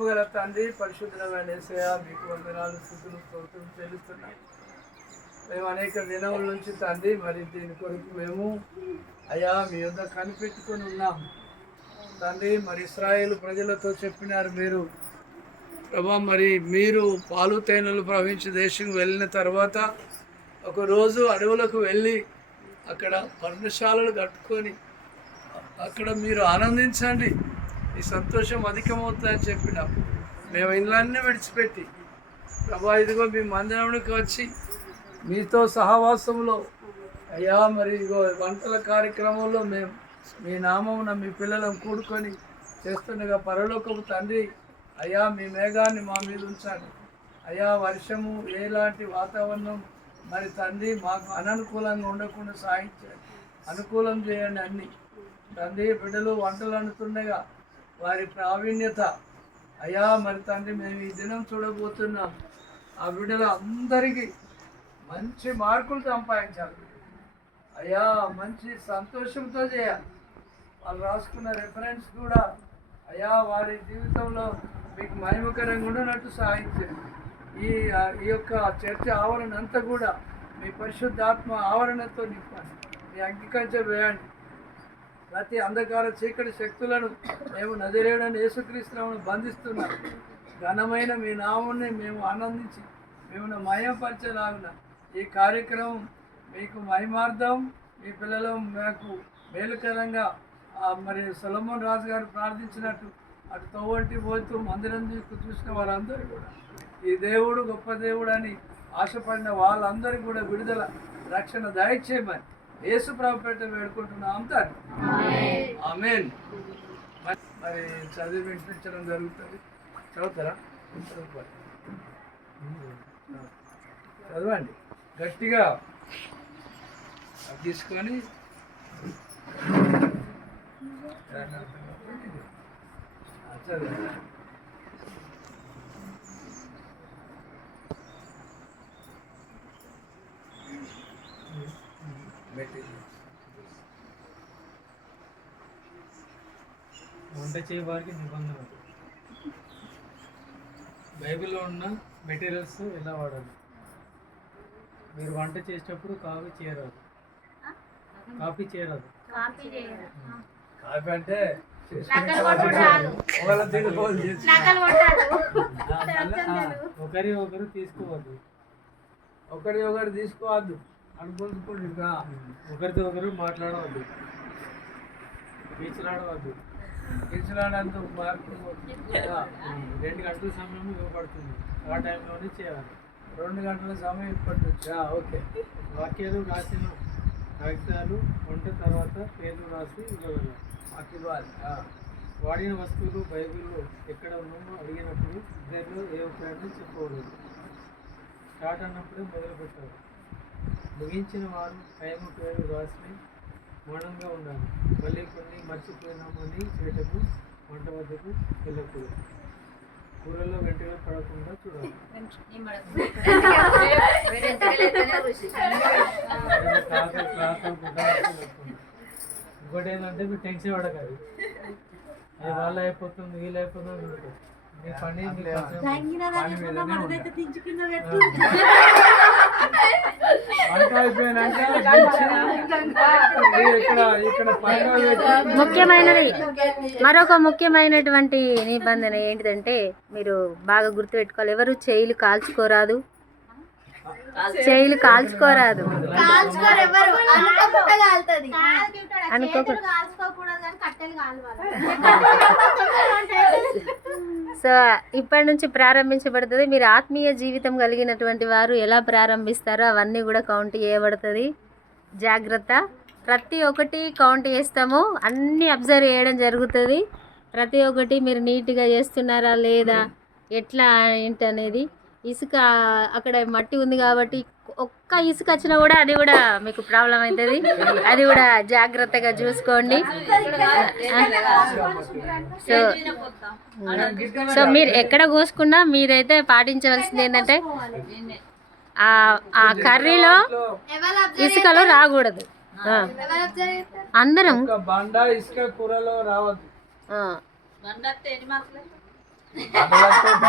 గల తండ్రి, పరిశుద్ధమైన యేసయ్య, మీకు వందనాలు, స్తుతులు, స్తోత్రం చెల్లిస్తున్నాం. మేము అనేక దినముల నుంచి తండ్రి మరి దీని కొరకు మేము అయ్యా మీ యొద్ద కనిపెట్టుకొని ఉన్నాం తండ్రి. మరి ఇశ్రాయేలు ప్రజలతో చెప్పినారు మీరు ప్రభా, మరి మీరు పాలు తేనెలు ప్రవహించే దేశం వెళ్ళిన తర్వాత ఒకరోజు అడవులకు వెళ్ళి అక్కడ పర్ణశాలలు కట్టుకొని అక్కడ మీరు ఆనందించండి, ఈ సంతోషం అధికమవుతుందని చెప్పినాం. మేము ఇళ్ళన్నీ విడిచిపెట్టి ప్రభా ఇదిగో మీ మందిరంలోకి వచ్చి మీతో సహవాసంలో అయ్యా మరి ఇదిగో వంటల కార్యక్రమంలో మేము మీ నామమున మీ పిల్లలను కూడుకొని చేస్తుండగా పరలోకపు తండ్రి అయ్యా మీ మేఘాన్ని మా మీద ఉంచండి అయ్యా. వర్షము ఎలాంటి వాతావరణం మరి తండ్రి మాకు అననుకూలంగా ఉండకుండా సాయించండి, అనుకూలం చేయండి అన్ని తండ్రి. బిడ్డలు వంటలు అనుతుండగా వారి ప్రావీణ్యత అయ్యా మరి తండ్రి మేము ఈ దినం చూడబోతున్నాం. ఆ బిడ్డలు అందరికీ మంచి మార్కులు సంపాదించాలి అయ్యా, మంచి సంతోషంతో చేయాలి. వాళ్ళు రాసుకున్న రెఫరెన్స్ కూడా అయ్యా వారి జీవితంలో మీకు మహిమకరంగా ఉండనట్టు సాధించండి. ఈ యొక్క చర్చ ఆవరణ అంతా కూడా మీ పరిశుద్ధాత్మ ఆవరణతో నింపండి, మీ అగ్నికంచె వేయండి. ప్రతి అంధకార చీకటి శక్తులను మేము నజరేయుడైన యేసుక్రీస్తును బంధిస్తున్నాం. ఘనమైన మీ నామాన్ని మేము ఆనందించి మేము మహిమపరచలాగిన ఈ కార్యక్రమం మీకు మహిమార్థం, మీ పిల్లలు మాకు మేలుకరంగా మరి సొలొమోన్ రాజు గారు ప్రార్థించినట్టు అటు తోవంటి పోతూ మందిరం చూసిన వారందరూ కూడా ఈ దేవుడు గొప్ప దేవుడు అని ఆశపడిన వాళ్ళందరికీ కూడా విడుదల రక్షణ దయచేయమని యేసు ప్రభు పేట వేడుకుంటున్నాం తండ్రి, ఆమేన్. మరి చదివి వినిపించడం జరుగుతుంది. చదువుతారా? చదవండి గట్టిగా తీసుకొని. చదవండి. వంట చేయవారికి నిబంధనలు. బైబిల్లో ఉన్న మెటీరియల్స్ ఎలా వాడాలి? మీరు వంట చేసేటప్పుడు కాఫీ చేయరాదు. కాఫీ అంటే ఒకరు తీసుకోవద్దు, ఒకరు తీసుకోవద్దు అనుకుంటుకోండి. ఒకరితో ఒకరు మాట్లాడవద్దు, కీచులాడవద్దు. కీచులాడంత మార్పు 2 గంటల సమయం ఇవ్వబడుతుంది, ఆ టైంలోనే చేయాలి. 2 గంటల సమయం ఇప్పటి ఓకే. వాక్యాలు రాసిన కాగితాలు వంట తర్వాత పేర్లు రాసి ఇవ్వగలరు. వాడిన వస్తువులు బైబిల్లో ఎక్కడ ఉన్నామో అడిగినప్పుడు ఇద్దరిలో ఏ ఒక్కరిని చెప్పకూడదు. స్టార్ట్ అన్నప్పుడే మొదలు పెట్టారు. ముగించిన వారు టైము పేరు రాసి మౌనంగా ఉండాలి. మళ్ళీ కొన్ని మర్చిపోయినామని చేయటకు వంట వద్దకు వెళ్ళకూడదు. కూరల్లో వెంటనే పడకుండా చూడాలి. ఇంకోటి ఏంటంటే మీరు టెన్షన్ పడకాదు, అది వాళ్ళు అయిపోతుంది వీళ్ళు అయిపోతుంది ఉంటుంది. మీ పని ముఖ్యమైనది. మరొక ముఖ్యమైనటువంటి నిబంధన ఏంటిదంటే మీరు బాగా గుర్తుపెట్టుకోవాలి, ఎవరు చేయిలు కాల్చుకోరాదు, సో ఇప్పటి నుంచి ప్రారంభించబడుతుంది. మీరు ఆత్మీయ జీవితం కలిగినటువంటి వారు ఎలా ప్రారంభిస్తారో అవన్నీ కూడా కౌంట్ చేయబడుతుంది. జాగ్రత్త, ప్రతి ఒక్కటి కౌంట్ చేస్తాము, అన్నీ అబ్జర్వ్ చేయడం జరుగుతుంది. ప్రతి ఒక్కటి మీరు నీట్గా చేస్తున్నారా లేదా, ఎట్లా ఏంటనేది. ఇసుక అక్కడ మట్టి ఉంది కాబట్టి ఒక్క ఇసుక వచ్చినా కూడా అది కూడా మీకు ప్రాబ్లం అవుతుంది, అది కూడా జాగ్రత్తగా చూసుకోండి. సో మీరు ఎక్కడ కోసుకున్నా మీరైతే పాటించవలసింది ఏంటంటే ఆ కర్రీలో ఇసుకలో రాకూడదు. అందరం బండ ఇసుక కూరలో రావద్దు.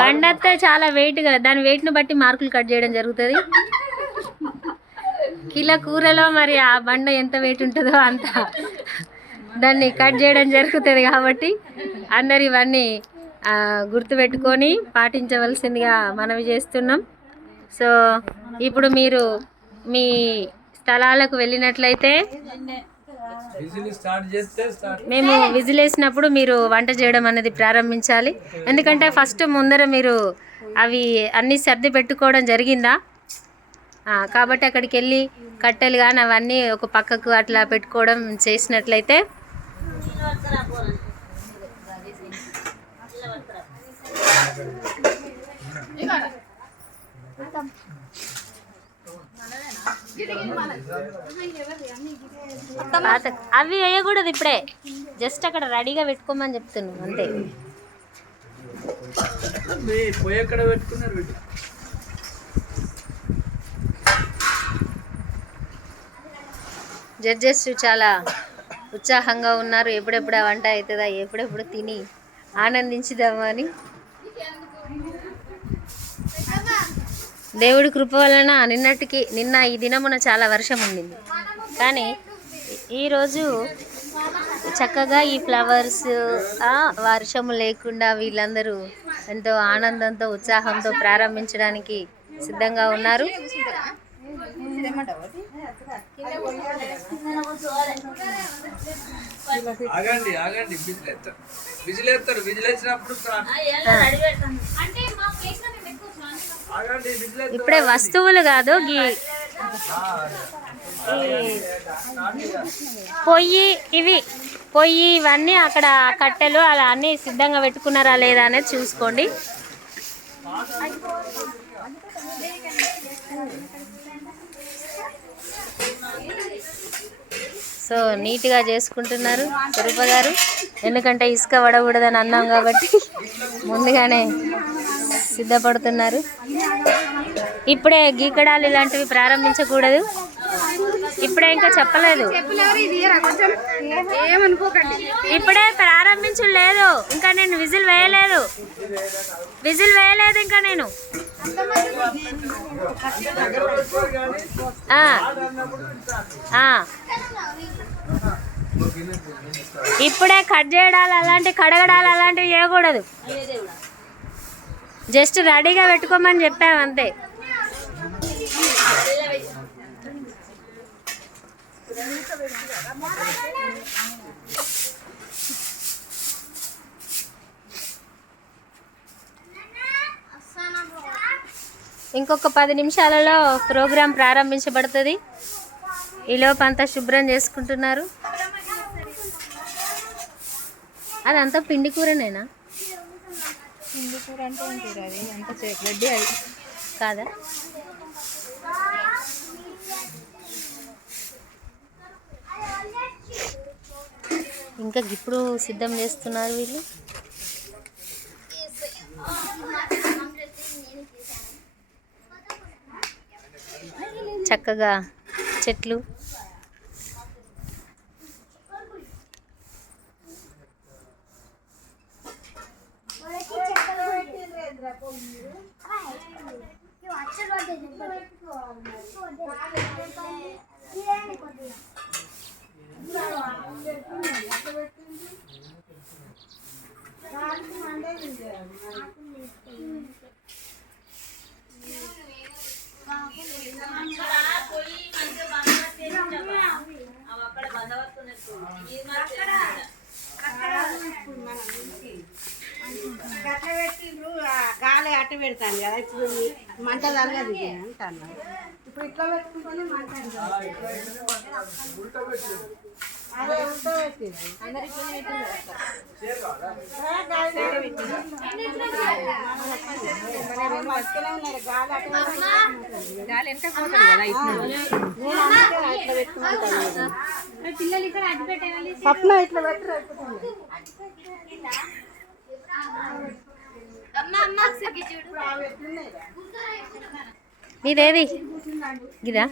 బండత్తే చాలా వెయిట్ కదా, దాని వెయిట్ని బట్టి మార్కులు కట్ చేయడం జరుగుతుంది. కిలో కూరలో మరి ఆ బండ ఎంత వెయిట్ ఉంటుందో అంత దాన్ని కట్ చేయడం జరుగుతుంది. కాబట్టి అందరు ఇవన్నీ గుర్తుపెట్టుకొని పాటించవలసిందిగా మనవి చేస్తున్నాం. సో ఇప్పుడు మీరు మీ స్థలాలకు వెళ్ళినట్లయితే మేము విజిల్ వేసినప్పుడు మీరు వంట చేయడం అనేది ప్రారంభించాలి. ఎందుకంటే ఫస్ట్ ముందర మీరు అవి అన్నీ సర్ది పెట్టుకోవడం జరిగిందా, కాబట్టి అక్కడికి వెళ్ళి కట్టెలు కానీ అవన్నీ ఒక పక్కకు అట్లా పెట్టుకోవడం చేసినట్లయితే అవి వేయకూడదు. ఇప్పుడే జస్ట్ అక్కడ రెడీగా పెట్టుకోమని చెప్తున్నాం అంతే. జడ్జెస్ చాలా ఉత్సాహంగా ఉన్నారు. ఎప్పుడెప్పుడు ఆ వంట అవుతుందా, ఎప్పుడెప్పుడు తిని ఆనందించుదామని. దేవుడి కృప వలన నిన్న ఈ దినమున చాలా వర్షం ఉండింది. కానీ ఈరోజు చక్కగా ఈ ఫ్లవర్స్ వర్షము లేకుండా వీళ్ళందరూ ఎంతో ఆనందంతో ఉత్సాహంతో ప్రారంభించడానికి సిద్ధంగా ఉన్నారు. ఇప్పుడే వస్తువులు కాదు, పొయ్యి ఇవన్నీ అక్కడ కట్టెలు అలా అన్నీ సిద్ధంగా పెట్టుకున్నారా లేదా అనేది చూసుకోండి. సో నీట్గా చేసుకుంటున్నారు స్వరూప గారు. ఎందుకంటే ఇసుక పడకూడదని అన్నాం కాబట్టి ముందుగానే సిద్ధపడుతున్నారు. ఇప్పుడే గీకడాలు ఇలాంటివి ప్రారంభించకూడదు. ఇప్పుడే ఇంకా చెప్పలేదు, ఇప్పుడే ప్రారంభించలేదు. ఇంకా నేను విజిల్ వేయలేదు ఇంకా నేను. ఇప్పుడే కట్ చేయడాలు అలాంటివి కడగడాలు అలాంటివి చేయకూడదు. జస్ట్ రెడీగా పెట్టుకోమని చెప్పాము అంతే. ఇంకొక 10 నిమిషాలలో ప్రోగ్రాం ప్రారంభించబడుతుంది. ఈలోపు అంతా శుభ్రం చేసుకుంటున్నారు. అదంతా పిండి కూరనేనా? పిండి కూర అంటే ఏంటి అది? అంత రెడ్డి అది కాదా? ఇంకా ఇప్పుడు సిద్ధం చేస్తున్నారు వీళ్ళు. చక్కగా చెట్లు గాలి అట్ట పెడతాను కదా, ఇప్పుడు మంట తరగదు అంటాను. ఇప్పుడు ఇట్లా పెట్టుకుంటేనే మంట అదే ఉంట పెట్టింది. అందరు ఇట్లనే గాలి ఎంత పోతుంది కదా ఇట్లా పెట్టుకుంటాను. పిల్లలు ఇక్కడ అడ్డు పెట్టేవాళ్ళు పప్న ఇట్లా పెట్టరు. ఇదేది ఇదా?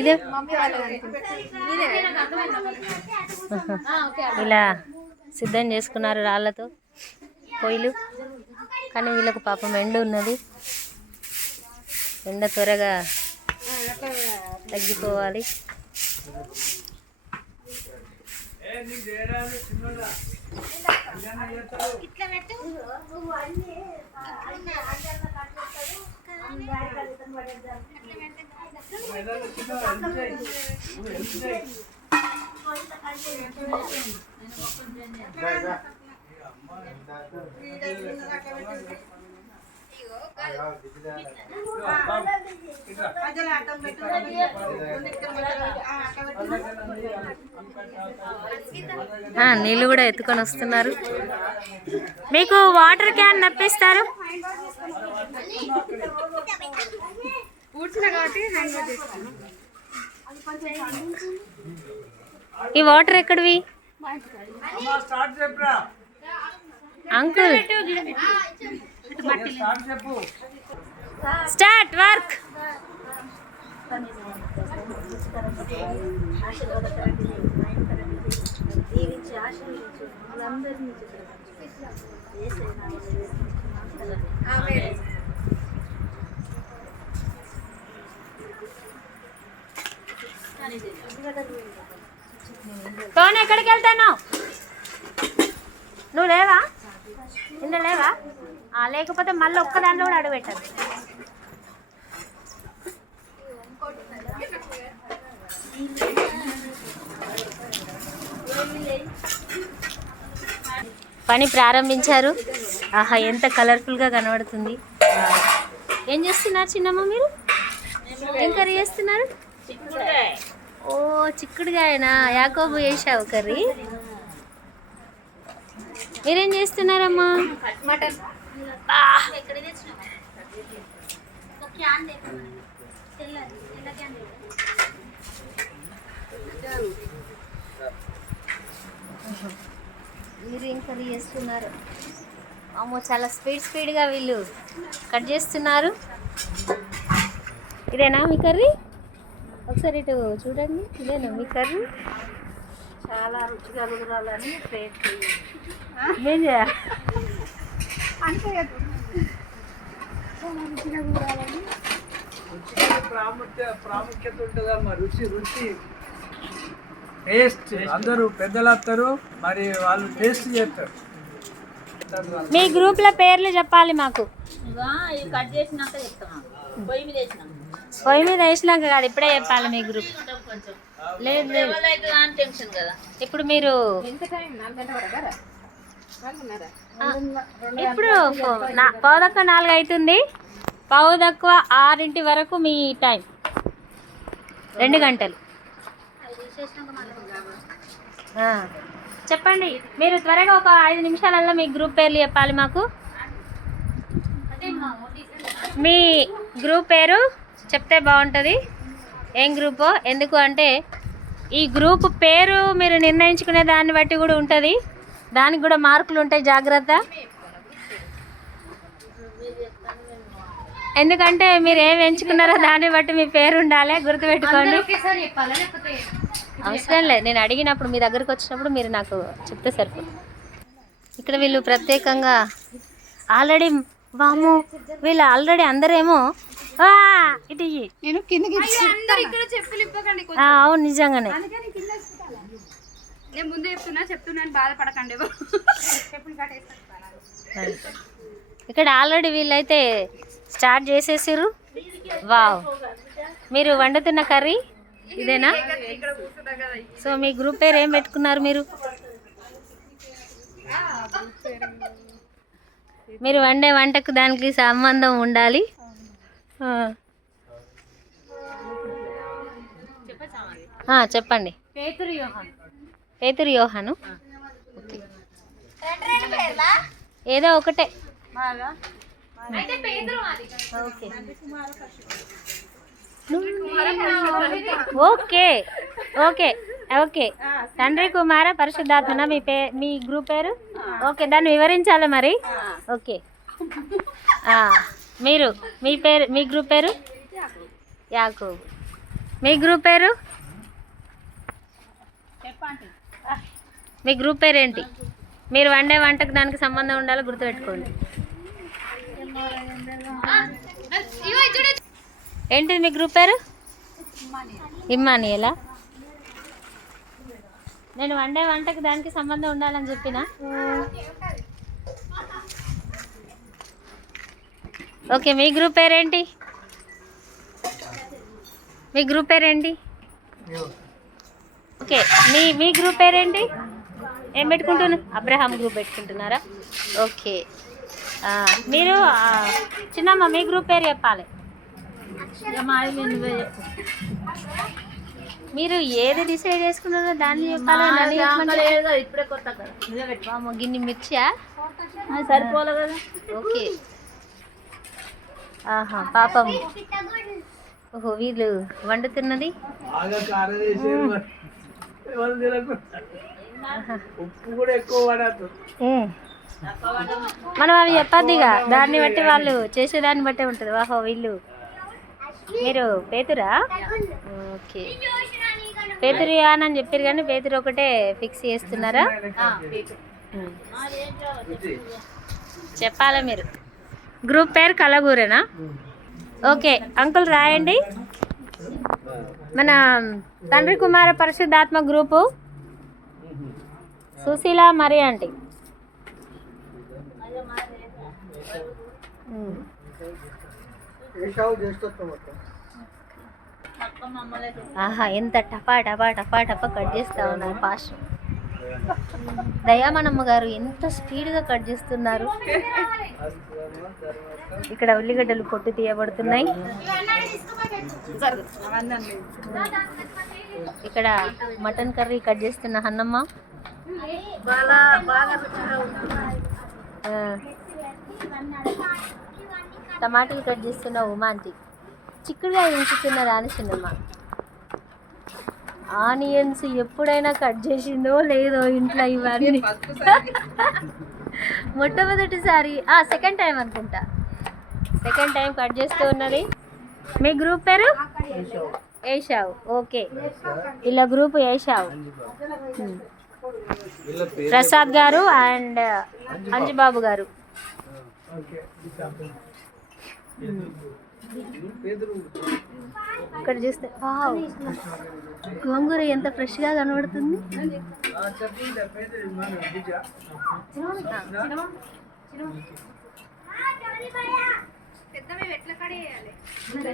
ఇదే ఇలా సిద్ధం చేసుకున్నారు రాళ్ళతో. పొయ్యిలు. కానీ వీళ్ళకు పాపం ఎండ ఉన్నది, ఎండ త్వరగా తగ్గిపోవాలి. నీళ్ళు కూడా ఎత్తుకొని వస్తున్నారు. మీకు వాటర్ క్యాన్ నప్పిస్తారు. ఈ వాటర్ ఎక్కడివి అంకుల్? Start work. తోనే ఎక్కడికి వెళ్తాను? నువ్వు లేవా? నిన్న లేవా? లేకపోతే మళ్ళీ ఒక్కదాంట్లో కూడా అడుగు పెట్టారు. పని ప్రారంభించారు. ఆహా, ఎంత కలర్ఫుల్గా కనబడుతుంది. ఏం చేస్తున్నారు చిన్నమ్మ మీరు? ఏం కర్రీ చేస్తున్నారు? ఓ, చిక్కుడుగాయనా? యాకోబు వేసావు కర్రీ. మీరేం చేస్తున్నారమ్మా? మటన్. మీరు ఏం కర్రీ చేస్తున్నారు? అమ్మో, చాలా స్పీడ్గా వీళ్ళు కట్ చేస్తున్నారు. ఇదేనా మీ కర్రీ? ఒకసారి ఇటు చూడండి. ఇదేనా మీ కర్రీ? చాలా రుచిగా కుదరాలని ప్రాముఖ్యత ఉంటుందమ్మా. రుచి టేస్ట్. అందరూ పెద్దలు వస్తారు, మరి వాళ్ళు టేస్ట్ చేస్తారు. మీ గ్రూప్ల పేర్లు చెప్పాలి మాకు. కట్ చేసినాక చెప్తాం. పొయ్యి మీద వేసినాక కాదు, ఇప్పుడే చెప్పాలి మీ గ్రూప్. లేదు లేదు, ఇప్పుడు మీరు ఇప్పుడు 4:15 అవుతుంది. 5:06 వరకు మీ టైం 2 గంటలు. చెప్పండి, మీరు త్వరగా ఒక 5 నిమిషాలలో మీ గ్రూప్ పేర్లు చెప్పాలి మాకు. మీ గ్రూప్ పేరు చెప్తే బాగుంటుంది. ఏం గ్రూపో? ఎందుకు అంటే ఈ గ్రూప్ పేరు మీరు నిర్ణయించుకునే దాన్ని బట్టి కూడా ఉంటుంది, దానికి కూడా మార్కులు ఉంటాయి. జాగ్రత్త. ఎందుకంటే మీరు ఏం ఎంచుకున్నారో దాన్ని బట్టి మీ పేరు ఉండాలి, గుర్తుపెట్టుకోండి. అవసరం లేదు, నేను అడిగినప్పుడు మీ దగ్గరకు వచ్చినప్పుడు మీరు నాకు చెప్తే సరిపోతుంది. ఇక్కడ వీళ్ళు ప్రత్యేకంగా ఆల్రెడీ వాము వీళ్ళు ఆల్రెడీ అందరేమో ఇటు నేను కిందకి అవును నిజంగానే నేను ముందే చెప్తున్నాను బాధపడకండి. ఇక్కడ ఆల్రెడీ వీళ్ళైతే స్టార్ట్ చేసేసారు. వావ్, మీరు వండుతున్న కర్రీ ఇదేనా? సో మీ గ్రూప్ పేరు ఏం పెట్టుకున్నారు మీరు? మీరు వండే వంటకు దానికి సంబంధం ఉండాలి. చెప్పండి. పేతురు యోహాను. ఓకే, ఏదో ఒకటే. ఓకే ఓకే ఓకే తండ్రి కుమార పరిశుద్ధాత్మన మీ గ్రూప్ పేరు? ఓకే, దాన్ని వివరించాలి మరి. ఓకే, మీరు మీ గ్రూప్ పేరు? యాకోబు. మీ గ్రూప్ పేరు? మీ గ్రూప్ పేరు ఏంటి? మీరు వండే వంటకు దానికి సంబంధం ఉండాలో గుర్తుపెట్టుకోండి. ఏంటిది మీ గ్రూప్ పేరు? ఇమ్మానియలా? నేను వండే వంటకు దానికి సంబంధం ఉండాలని చెప్పిన. ఓకే, మీ గ్రూప్ పేరేంటి? మీ గ్రూప్ పేరేంటి? ఓకే, మీ గ్రూప్ పేరేంటి? ఏం పెట్టుకుంటున్నారు? అబ్రహాం గ్రూప్ పెట్టుకుంటున్నారా? ఓకే. మీరు చిన్నమ్మ మీ గ్రూప్ పేరు చెప్పాలి. మీరు ఏది డిసైడ్ చేసుకున్నారో దాన్ని చెప్పాలి. ఇప్పుడే కొత్త గిన్నె మిర్చా సరిపోలే కదా. ఓకే. ఆహా, పాపం. ఓహో, వీళ్ళు వండుతున్నది. మనం అవి చెప్పద్దిగా, దాన్ని బట్టి వాళ్ళు చేసేదాన్ని బట్టే ఉంటుంది. వాహో, వీళ్ళు మీరు పేతురా? ఓకే, పేతురియానని చెప్పారు కానీ పేతురు ఒకటే ఫిక్స్ చేస్తున్నారా? చెప్పాలా మీరు. గ్రూప్ పేరు కలగూరేనా? ఓకే అంకుల్ రాయండి. మన తండ్రి కుమార పరిశుద్ధాత్మ గ్రూపు సుశీల మరి ఆంటీ. ఆహా, ఎంత టపా టపా టపా టపా కట్ చేస్తా ఉన్నారు పాస్ట్. దయామనమ్మ గారు ఎంత స్పీడ్గా కట్ చేస్తున్నారు. ఇక్కడ ఉల్లిగడ్డలు పొట్టు తీయబడుతున్నాయి. ఇక్కడ మటన్ కర్రీ కట్ చేస్తున్న అన్నమ్మ. టమాటాలు కట్ చేస్తున్న ఉమాంటి. చిక్కుడుగా ఉంచుతున్న రాని చిన్నమ్మ. ఆనియన్స్ ఎప్పుడైనా కట్ చేసిందో లేదో ఇంట్లో ఇవన్నీ మొట్టమొదటిసారి, సెకండ్ టైం అనుకుంటా, సెకండ్ టైం కట్ చేస్తూ ఉన్నది. మీ గ్రూప్ పేరు? ఏషావు. ఓకే, ఇలా గ్రూప్ ఏషావు. ప్రసాద్ గారు అండ్ అంజుబాబు గారు. ఇక్కడ చూస్తే గోంగూర ఎంత ఫ్రెష్గా కనబడుతుంది.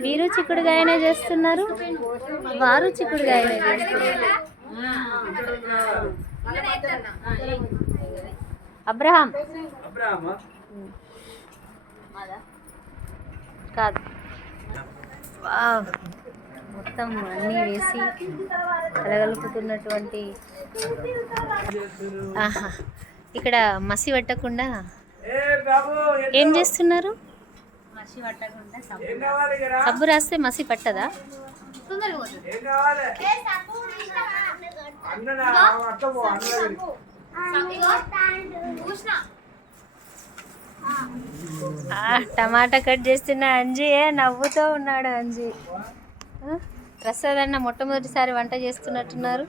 మీరు చిక్కుడుగాయనే చేస్తున్నారు, వారు చిక్కుడుగాయనే చేస్తున్నారు. అబ్రహాం కాదు, మొత్తం అన్నీ వేసి కలగలుపుతున్నటువంటి. ఆహా, ఇక్కడ మసి పట్టకుండా ఏం చేస్తున్నారు? సబ్బు రాస్తే మసి పట్టదా? టమాటా కట్ చేస్తున్న అంజీ నవ్వుతూ ఉన్నాడు. అంజీ, ప్రసాద్ అన్న మొట్టమొదటిసారి వంట చేస్తున్నట్టున్నారు.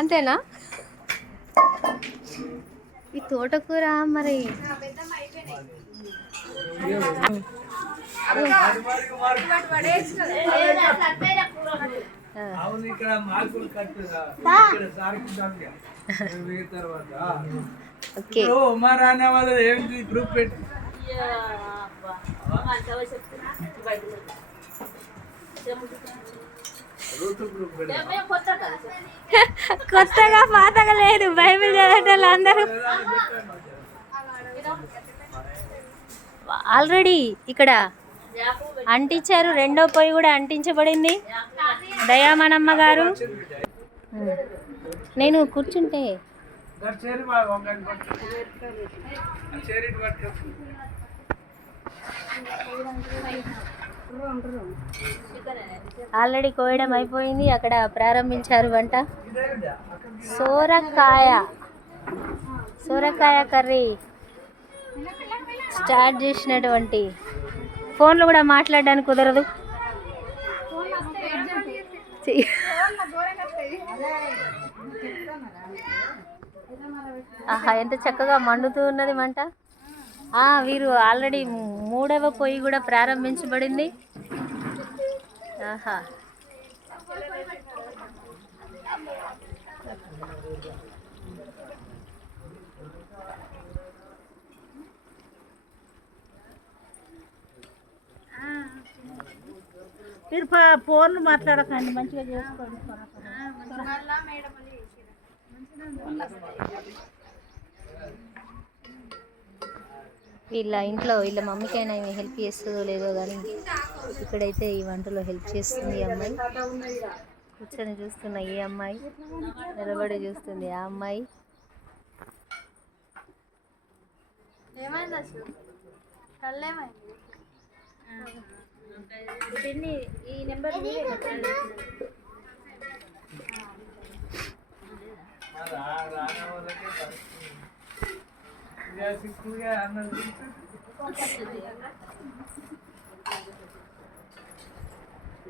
అంతేనా? ఈ తోటకూర మరి ఓకే. వాళ్ళు ఏంటి గ్రూప్ పెట్టి కొత్తగా పాతగా లేదు, బైబిల్ చదివేటోళ్ళు అందరూ ఆల్రెడీ ఇక్కడ అంటించారు. రెండో పొయ్యి కూడా అంటించబడింది. దయామనమ్మ గారు, నేను కూర్చుంటే ఆల్రెడీ కోయడం అయిపోయింది. అక్కడ ప్రారంభించారు వంట. సోరకాయ కర్రీ స్టార్ట్ చేసినటువంటి. ఫోన్లో కూడా మాట్లాడడానికి కుదరదు. ఆహా, ఎంత చక్కగా మండుతూ ఉన్నది మంట. వీరు ఆల్రెడీ 3వ పొయ్యి కూడా ప్రారంభించబడింది. ఆహా, మీరు ఫోన్లు మాట్లాడకండి, మంచిగా చేసుకోండి. వీళ్ళ ఇంట్లో వీళ్ళ మమ్మీకైనా ఏమి హెల్ప్ చేస్తుందో లేదో కానీ ఇక్కడైతే ఈ వంటలో హెల్ప్ చేస్తుంది ఈ అమ్మాయి. కూర్చొని చూస్తున్న ఈ అమ్మాయి, నిలబడి చూస్తుంది ఆ అమ్మాయి. ఈ నెంబర్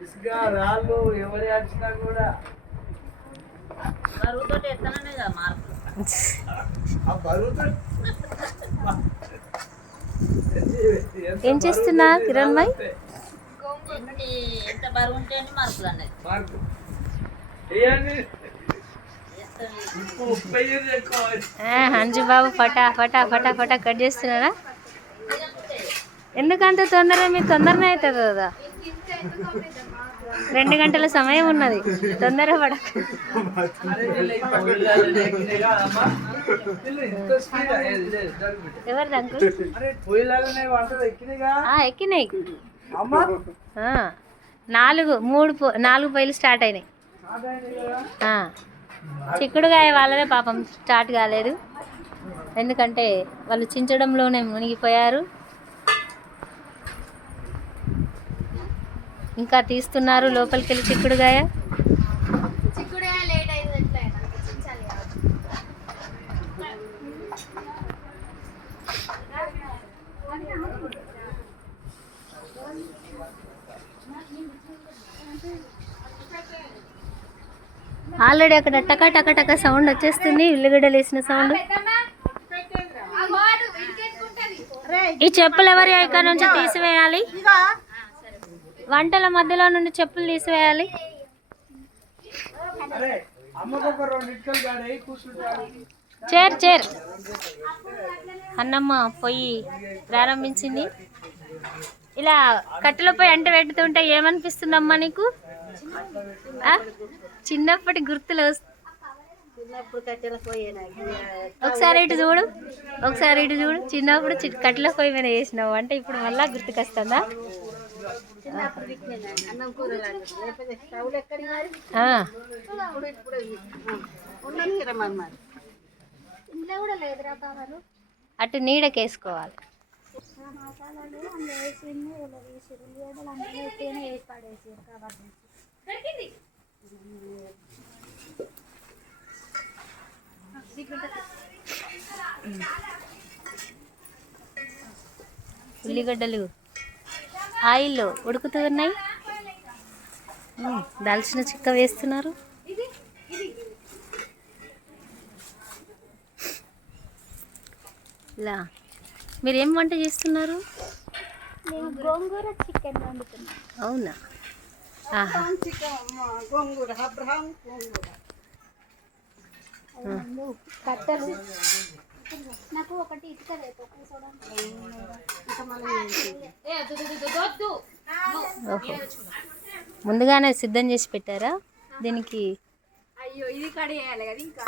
ఇసుక రాళ్ళు ఎవరు వచ్చినా కూడా బరువుతో ఎత్తననే కదా మార్పు. ఆ బరువుతో ఏం చేస్తున్నా కిరణ్ భాయ్? ఎంత బరువు ఉంటే మార్కులు అనేది. మార్పు వేయండి. ముప్పై ఎక్కువ అంజు బాబు ఫటా ఫటా ఫటా ఫటా కట్ చేస్తున్నారా? ఎందుకంత తొందరగా? మీకు తొందరనే అవుతుంది కదా, 2 గంటల సమయం ఉన్నది, తొందరగా పడ. ఎవరిది అంకుల్? ఎక్కినాయి. 4 పొయ్యిలు స్టార్ట్ అయినాయి. చిక్కుడుగాయ వాళ్ళదే పాపం స్టార్ట్ కాలేదు, ఎందుకంటే వాళ్ళు చించడంలోనే మునిగిపోయారు. ఇంకా తీస్తున్నారు లోపలికి వెళ్ళి చిక్కుడుగాయ. ఆల్రెడీ అక్కడ టక టక టక సౌండ్ వచ్చేస్తుంది, ఉల్లిగడ్డలు వేసిన సౌండ్. ఈ చెప్పులు ఎవరి ఇక్కడ నుంచి తీసివేయాలి? వంటల మధ్యలో నుండి చెప్పులు తీసివేయాలి. చేర్ అన్నమ్మ పొయ్యి ప్రారంభించింది. ఇలా కట్టెల పొయ్యి అంట పెడుతుంటే ఏమనిపిస్తుందమ్మా నీకు? చిన్నప్పటి గుర్తులు. ఒకసారి ఇటు చూడు, చిన్నప్పుడు కట్టెల పొయ్యి మీద వేసినావు అంటే ఇప్పుడు మళ్ళా గుర్తుకొస్తుందా? అటు నీడకేసుకోవాలి. ఉల్లిగడ్డలు ఆయిల్లో ఉడుకుతూ ఉన్నాయి. దాల్చిన చిక్క వేస్తున్నారు. ఇలా మీరేం వంట చేస్తున్నారు? గోంగూర చికెన్ వండుతున్నా. అవునా? ఆహా, కట్టెలు నాకు ఒకటి ఇటుక రేపు ముందుగానే సిద్ధం చేసి పెట్టారా దీనికి? అయ్యో, ఇది కడిగేయాలి కదా ఇంకా.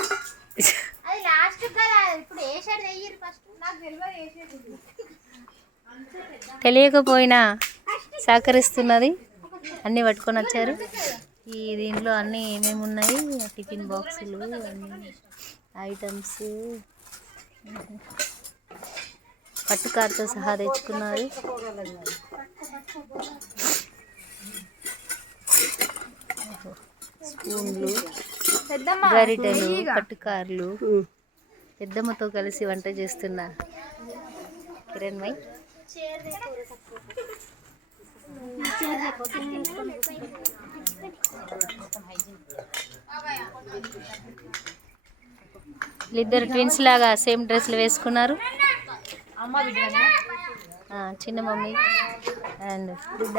అది లాస్ట్ కదా, ఇప్పుడు వేసేది వెయ్యి ఫస్ట్. నాకు తెలియదు తెలియకపోయినా సహకరిస్తున్నది. అన్నీ పట్టుకొని వచ్చారు. ఈ దీంట్లో అన్నీ ఏమేమి ఉన్నాయి, టిఫిన్ బాక్సులు, అన్ని ఐటమ్స్ పట్టుకారుతో సహా తెచ్చుకున్నారు. స్పూన్లు, గరిటెలు, పట్టుకారులు. పెద్దమ్మతో కలిసి వంట చేస్తున్న కిరణ్ భాయ్. వీళ్ళిద్దరు ట్విన్స్ లాగా సేమ్ డ్రెస్లు వేసుకున్నారు. చిన్న మమ్మీ అండ్ బిడ్డ.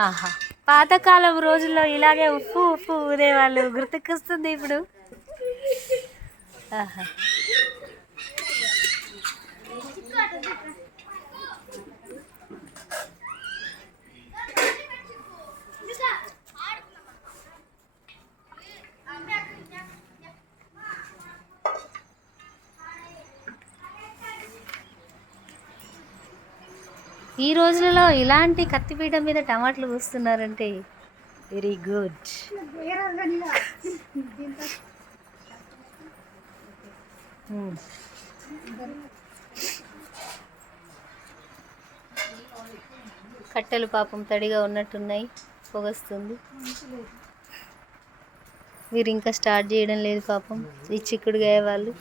ఆహా, పాతకాలం రోజుల్లో ఇలాగే ఉప్పు ఉప్పు ఊదేవాళ్ళు గుర్తుకొస్తుంది ఇప్పుడు. ఆహా, ఈ రోజులలో ఇలాంటి కత్తిపీట మీద టమాటాలు కూస్తున్నారంటే వెరీ గుడ్. కట్టెలు పాపం తడిగా ఉన్నట్టున్నాయి, పొగొస్తుంది. మీరు ఇంకా స్టార్ట్ చేయడం లేదు పాపం ఈ చిక్కుడుగాయ వాళ్ళు.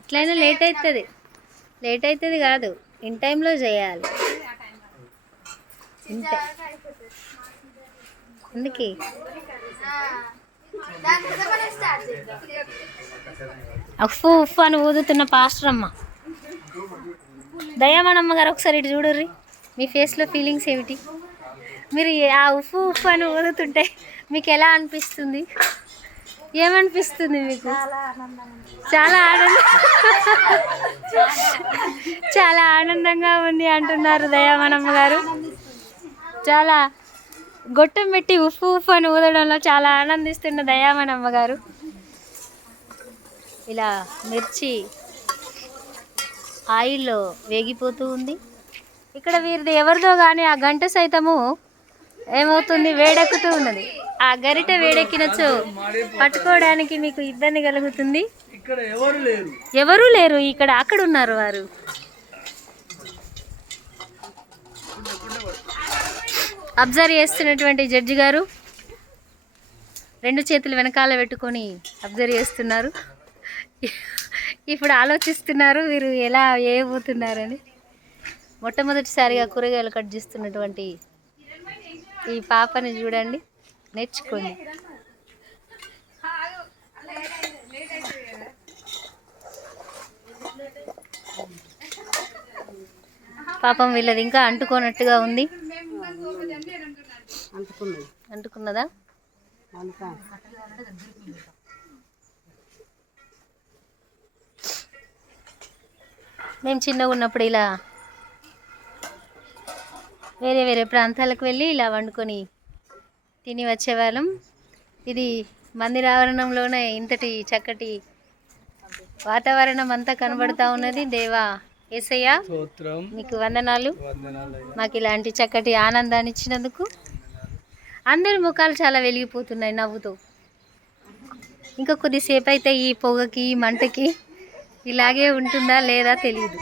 ఎట్లయినా లేట్ అవుతుంది కాదు, ఇన్ టైంలో చేయాలి. అందుకే ఉఫ్ఫు ఉఫ్ఫు అని ఊదుతున్న పాస్టర్ అమ్మ దయామణమ్మ గారు, ఒకసారి ఇటు చూడుర్రి. మీ ఫేస్లో ఫీలింగ్స్ ఏమిటి? మీరు ఆ ఉఫ్ఫు ఉఫ్ఫు అని ఊదుతుంటే మీకు ఎలా అనిపిస్తుంది? ఏమనిపిస్తుంది మీకు? చాలా ఆనందంగా ఉంది అంటున్నారు దయామణమ్మ గారు. చాలా గొట్టం పెట్టి ఉఫ్ఫు ఉఫ్ఫు అని ఊదడంలో చాలా ఆనందిస్తున్న దయామణమ్మ గారు. ఇలా మిర్చి ఆయిల్లో వేగిపోతూ ఉంది. ఇక్కడ వీరిది ఎవరిదో కానీ ఆ గంట సైతము ఏమవుతుంది, వేడెక్కుతూ ఉన్నది. ఆ గరిటె వేడెక్కినచో పట్టుకోవడానికి మీకు ఇబ్బంది కలుగుతుంది. ఎవరు లేరు ఇక్కడ, అక్కడ ఉన్నారు వారు. అబ్జర్వ్ చేస్తున్నటువంటి జడ్జి గారు 2 చేతులు వెనకాల పెట్టుకొని అబ్జర్వ్ చేస్తున్నారు. ఇప్పుడు ఆలోచిస్తున్నారు వీరు ఎలా వేయబోతున్నారని. మొట్టమొదటిసారిగా కూరగాయలు కట్ చేస్తున్నటువంటి ఈ పాపని చూడండి, నేర్చుకోండి. పాపం వీళ్ళది ఇంకా అంటుకోనట్టుగా ఉంది. అంటుకున్నదా? మేము చిన్నగా ఉన్నప్పుడు ఇలా వేరే వేరే ప్రాంతాలకు వెళ్ళి ఇలా వండుకొని తిని వచ్చేవాళ్ళం. ఇది మందిర ఆవరణంలోనే ఇంతటి చక్కటి వాతావరణం అంతా కనబడుతూ ఉన్నది. దేవా యేసయ్య మీకు వందనాలు. మాకు ఇలాంటి చక్కటి ఆనందాన్ని ఇచ్చినందుకు. అందరి ముఖాలు చాలా వెలిగిపోతున్నాయి నవ్వుతో. ఇంకా కొద్దిసేపు అయితే ఈ పొగకి ఈ మంటకి ఇలాగే ఉంటుందా లేదా తెలియదు.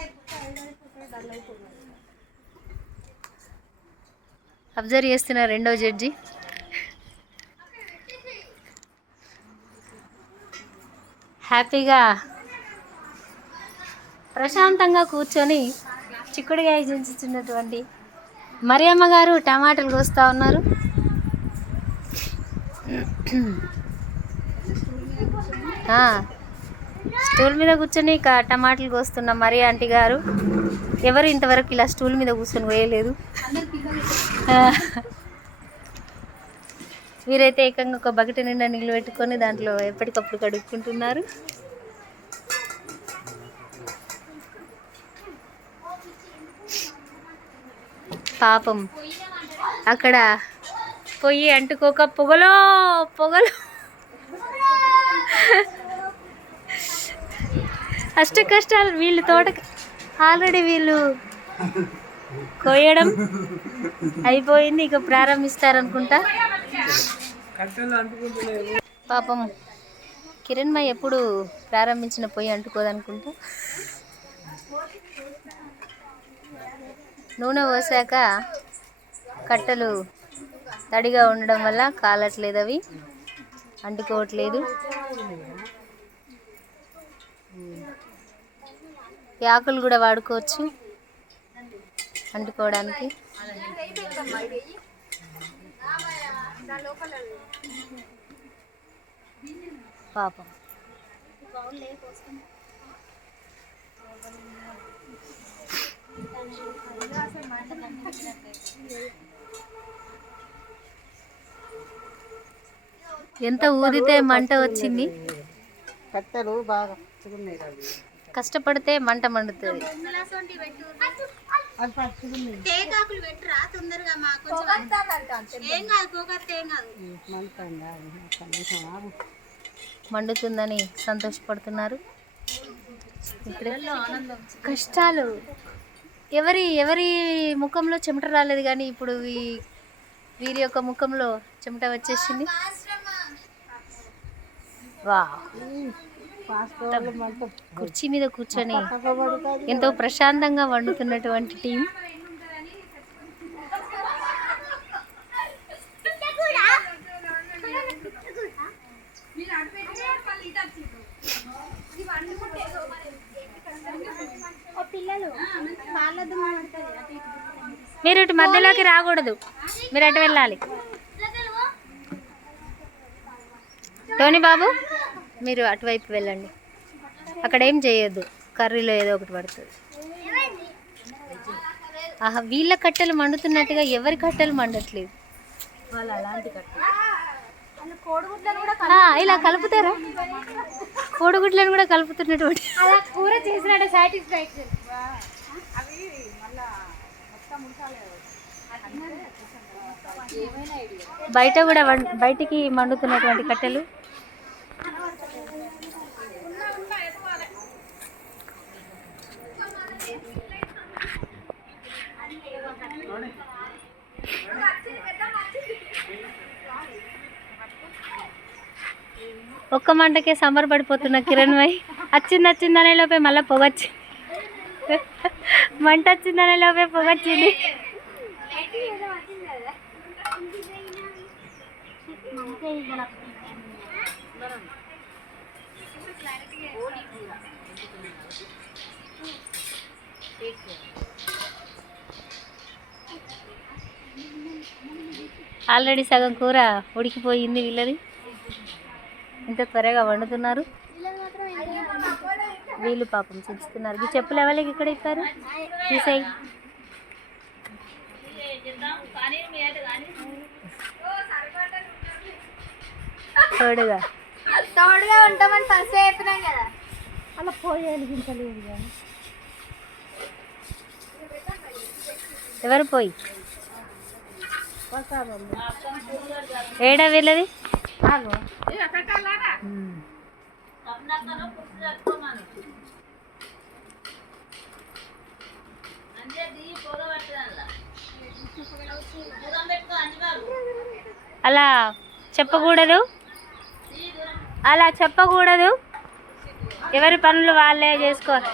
అబ్జర్వ్ చేస్తున్న రెండో జడ్జి హ్యాపీగా ప్రశాంతంగా కూర్చొని చిక్కుడుగాయ దించుతున్నటువంటి మరియమ్మ గారు టమాటాలు కోస్తూ ఉన్నారు. స్టూల్ మీద కూర్చొని టమాటాలు కోస్తున్న మరి ఆంటీ గారు. ఎవరు ఇంతవరకు ఇలా స్టూల్ మీద కూర్చొని కోయలేదు. వీరైతే ఏకంగా ఒక బకెట్ నిండా నీళ్ళు పెట్టుకొని దాంట్లో ఎప్పటికప్పుడు కడుక్కుంటున్నారు. పాపం అక్కడ పొయ్యి అంటుకోక పొగలో అష్ట కష్టాలు. వీళ్ళు తోట ఆల్రెడీ వీళ్ళు కోయడం అయిపోయింది, ఇక ప్రారంభిస్తారనుకుంటా. పాపం కిరణ్మయ్య ఎప్పుడు ప్రారంభించిన పొయ్యి అంటుకోదనుకుంటా. నూనె పోసాక కట్టెలు తడిగా ఉండడం వల్ల కాలట్లేదు, అవి అంటుకోవట్లేదు. ఈ ఆకులు కూడా వాడుకోవచ్చు అంటుకోవడానికి. పాపం. ఎంత ఊదితే మంట వచ్చింది. కట్టెలు బాగా కష్టపడితే మంట మండుతుంది. తేగాకులు పెట్టరా తొందరగా మా కొంచెం ఏం కాదు పోగొత్తే ఏం కాదు. మండుతుందని సంతోషపడుతున్నారు. కష్టాలు ఎవరి ముఖంలో చెమట రాలేదు, కానీ ఇప్పుడు వీరి యొక్క ముఖంలో చెమట వచ్చేసింది. వా, కుర్చీ మీద కూర్చొని ఎంతో ప్రశాంతంగా వండుతున్నటువంటి టీం. మీరు ఇటు మధ్యలోకి రాకూడదు, మీరు అటు వెళ్ళాలి. టోనీ బాబు, మీరు అటువైపు వెళ్ళండి. అక్కడ ఏం చేయొద్దు, కర్రీలో ఏదో ఒకటి పడుతుంది. ఆహా, వీళ్ళ కట్టెలు మండుతున్నట్టుగా ఎవరి కట్టెలు మండట్లేదు. వాళ్ళు అలాంటి కట్టెలు ఇలా కలుపుతారా? కోడిగుడ్లను కూడా కలుపుతున్నటువంటి కూర చేసినట్టు సాటిస్ఫాక్షన్. బయట కూడా బయటికి మండుతున్నటువంటి కట్టెలు. ఒక్క మంటకే సంబరపడిపోతున్న కిరణ్ భాయ్. వచ్చిందనే లోపే మళ్ళీ పొగొచ్చి మంట వచ్చిందనే లోపే పొగొచ్చింది. ఆల్రెడీ సగం కూర ఉడికిపోయింది వీళ్ళది. ఇంత త్వరగా వండుతున్నారు వీళ్ళు. పాపం చించుతున్నారు. ఈ చెప్పులు ఎవరికి ఇక్కడ ఇస్తారు? తీసేయి. తోడుగా ఉంటామని ఫస్ట్ చెప్పినాం కదా. అలా పోయాలి గింతలేదు కానీ. ఎవరు పోయి ఏడా వీళ్ళది? అలా చెప్పకూడదు, అలా చెప్పకూడదు. ఎవరి పనులు వాళ్ళే చేసుకోవాలి.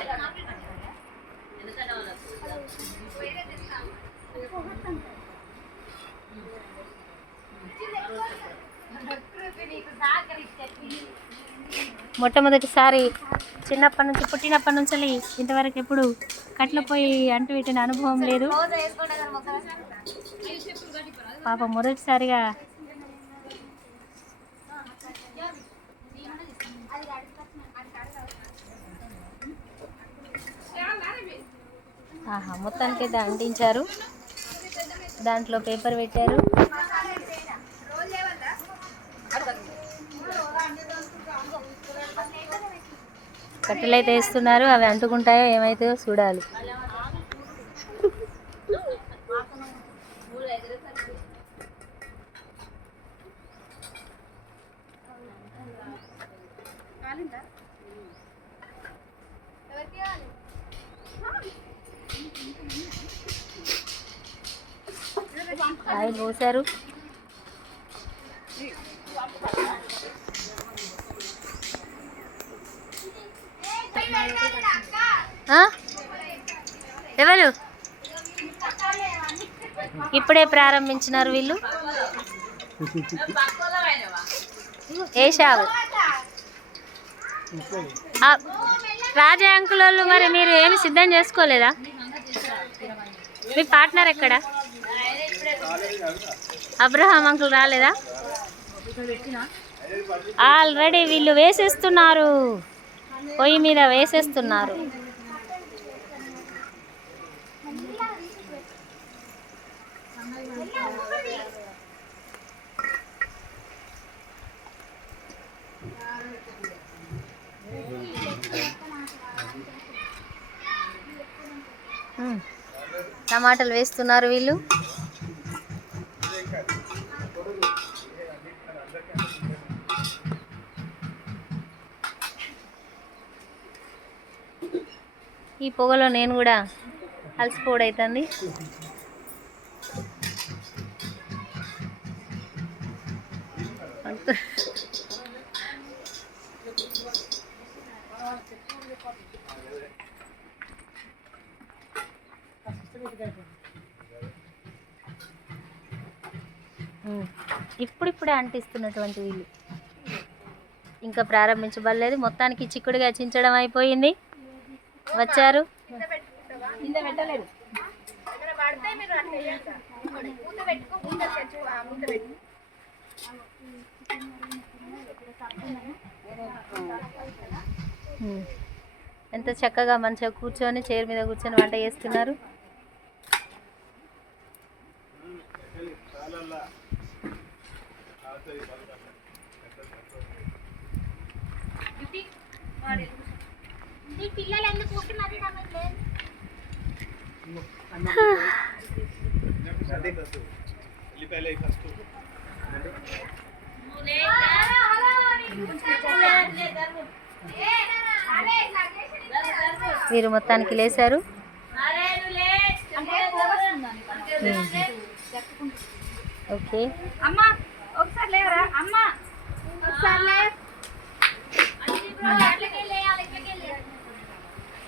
మొట్టమొదటిసారి చిన్నప్పటి నుంచి, పుట్టినప్పటి నుంచి ఇంతవరకు ఎప్పుడు కట్ల పోయి అంటు పెట్టిన అనుభవం లేదు. పాప మొదటిసారిగా మొత్తానికైతే అంటించారు. దాంట్లో పేపర్ పెట్టారు. కట్టెలు అయితే వేస్తున్నారు. అవి అంటుకుంటాయో ఏమైతుందో చూడాలి. ఆయిల్ పోసారు. ఎవరు ఇప్పుడే ప్రారంభించినారు వీళ్ళు. ఏషావు రాజా అంకుల్ వాళ్ళు. మరి మీరు ఏమి సిద్ధం చేసుకోలేదా? మీ పార్ట్నర్ ఎక్కడ? అబ్రహాం అంకుల్ రాలేదా? ఆల్రెడీ వీళ్ళు వేసేస్తున్నారు, పొయ్యి మీద వేసేస్తున్నారు. టమాటాలు వేస్తున్నారు వీళ్ళు. ఈ పొగలో నేను కూడా అలసిపోవడవుతుంది. ఇప్పుడిప్పుడే అంటిస్తున్నటువంటి వీళ్ళు ఇంకా ప్రారంభించబడలేదు. మొత్తానికి చిక్కుడుగా చించడం అయిపోయింది. వచ్చారు. ఎంత చక్కగా మంచిగా కూర్చొని చైర్ మీద కూర్చొని వంట చేస్తున్నారు. వీరు మొత్తానికి లేశారు. ఓకే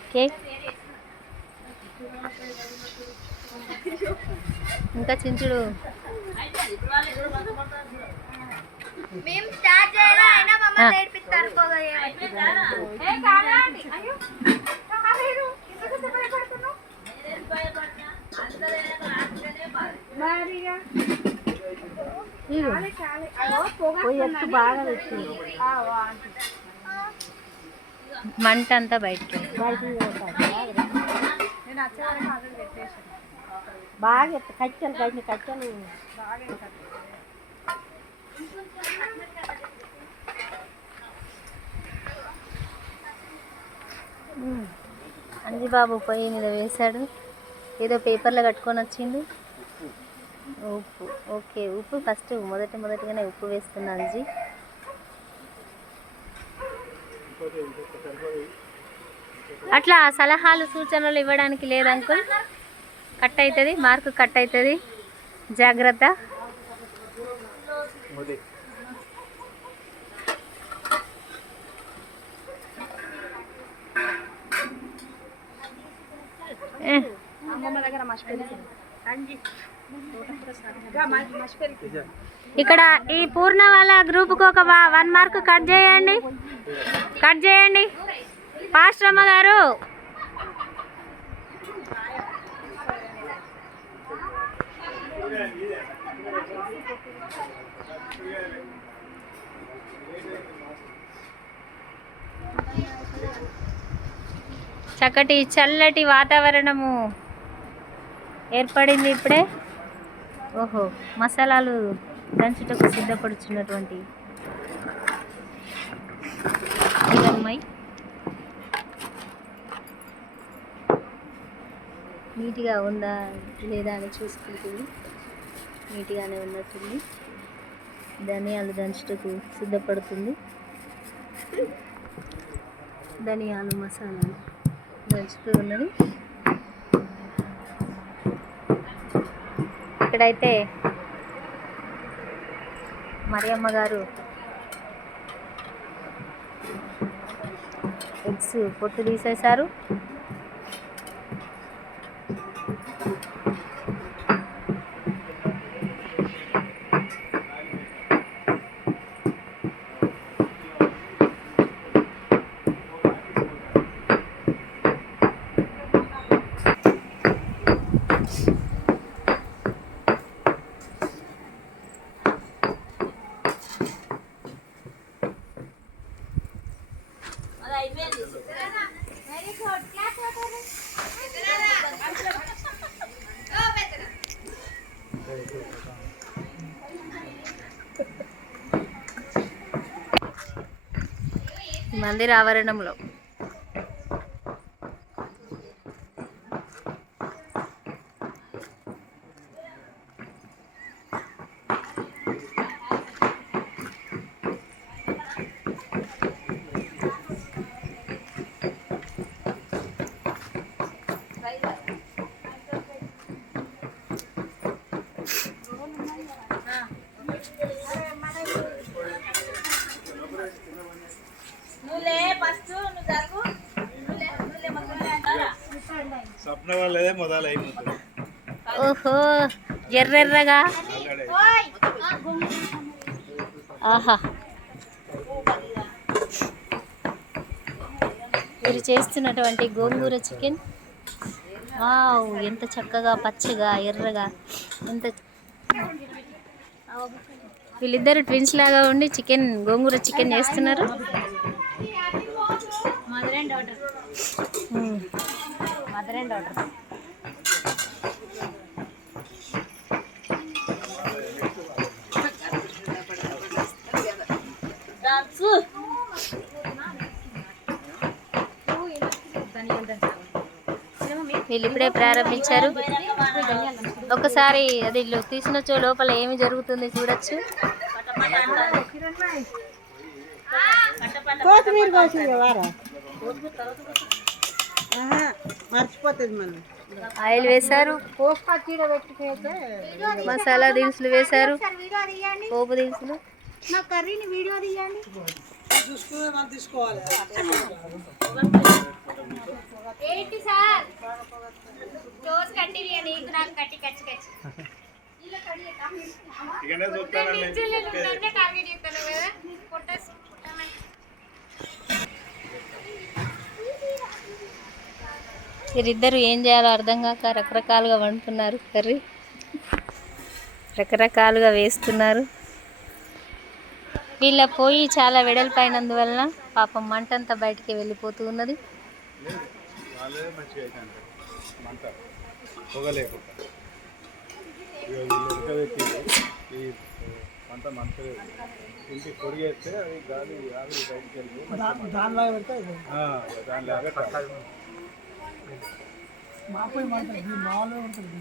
ఓకే, ఇంకా చించుడు మేము స్టార్ట్ చేయాలి అయినా మమ్మల్ని నేర్పిస్తారు మంట అంతా బయటికి బాగా కట్టెలు కట్టిన కట్టెలు అంజిబాబు పొయ్యి మీద వేశాడు. ఏదో పేపర్లో కట్టుకొని వచ్చిండు. ఉప్పు, ఓకే, ఉప్పు ఫస్ట్ మొదటిగానే ఉప్పు వేస్తున్నా అంజి. అట్లా సలహాలు సూచనలు ఇవ్వడానికి లేదు అంకుల్. కట్ అవుతుంది, మార్కు కట్ అవుతుంది, జాగ్రత్త. ఇక్కడ ఈ పూర్ణ వాళ్ళ గ్రూప్కి ఒక 1 మార్క్ కట్ చేయండి, కట్ చేయండి పాస్టమ్మ గారు. చక్కటి చల్లటి వాతావరణము ఏర్పడింది ఇప్పుడే. ఓహో, మసాలాలు దంచుటకు సిద్ధపడుచున్నటువంటి అమ్మాయి నీట్గా ఉందా లేదా అని చూసుకుంటుంది. నీట్గానే ఉన్నట్టుంది. ధనియాలు దంచుటకు సిద్ధపడుతుంది. ధనియాలు మసాలాలు దంచుతూ ఉన్నది. ఇక్కడైతే మరియమ్మ గారు ఎగ్స్ పొట్టు తీసేశారు. వెరీ గుడ్ క్లాస్ కొట్టండి మందిర ఆవరణంలో స్వప్న వాళ్ళదే మొదలైపోతుంది. ఓహో ఎర్రెర్రగా ఆహా మీరు చేస్తున్నటువంటి గోంగూర చికెన్ వావ్ ఎంత చక్కగా పచ్చగా ఎర్రగా ఎంత వీళ్ళిద్దరు ట్విన్స్ లాగా ఉండి చికెన్ గోంగూర చికెన్ చేస్తున్నారు. Mother and daughter mother and daughter వీళ్ళు ఇప్పుడే ప్రారంభించారు. ఒకసారి అది తీసినచో లోపల ఏమి జరుగుతుంది చూడొచ్చు. మర్చిపోతుంది మనం ఆయిల్ వేశారు, మసాలా దినుసులు వేశారు, పోపు దినుసులు. నా కర్రీని వీడియో తీయండి. తీసుకోవాలి ఏంటి సార్ రోజు కట్టి నీకు నాకు కట్టి కచ్చి కచ్చి ఇకనే చూస్తానని టార్గెట్ చేస్తాను కదా ఫొటోస్ వీరిద్దరు ఏం చేయాలో అర్థం కాక రకరకాలుగా వండుతున్నారు. కర్రీ రకరకాలుగా వేస్తున్నారు. వీళ్ళ పొయ్యి చాలా వెడల్పైనందువలన పాపం మంట అంతా బయటికి వెళ్ళిపోతూ ఉన్నది. వాళ్ళే మంచిగా అవుతాను మంట పొగలేకుండా వీళ్ళు ఉడకబెట్టి ఈ మంట మంటగా ఇంటికి పొడిగేస్తే అది గాలి ఆవిరి బయటికి వెళ్ళి దానిలాగా పెడితే దానిలాగా మాపోయి మాట్లాడు మామూలుగా ఉంటుంది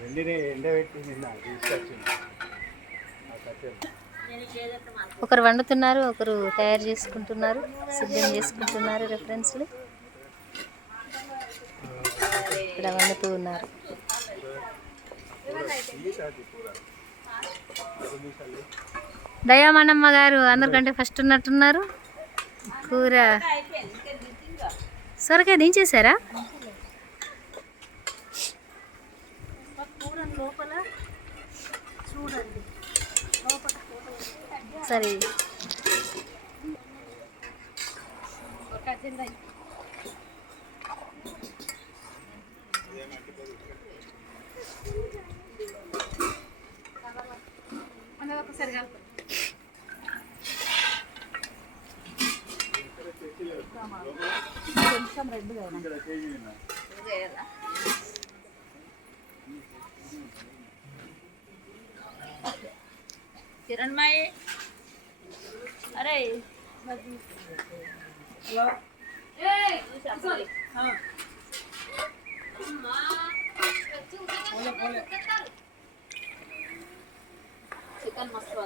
వెండిని ఎండబెట్టి నిన్న తీసుకొచ్చింది. ఒకరు వండుతున్నారు, ఒకరు తయారు చేసుకుంటున్నారు, సిద్ధం చేసుకుంటున్నారు. రెఫరెన్స్లు ఇక్కడ వండుతూ ఉన్నారు. దయామణమ్మ గారు అందరికంటే ఫస్ట్ ఉన్నట్టున్నారు. కూర సొరకాయ దించేశారా? సరే కిరణ్మయ్ అరే చికెన్ మస్తు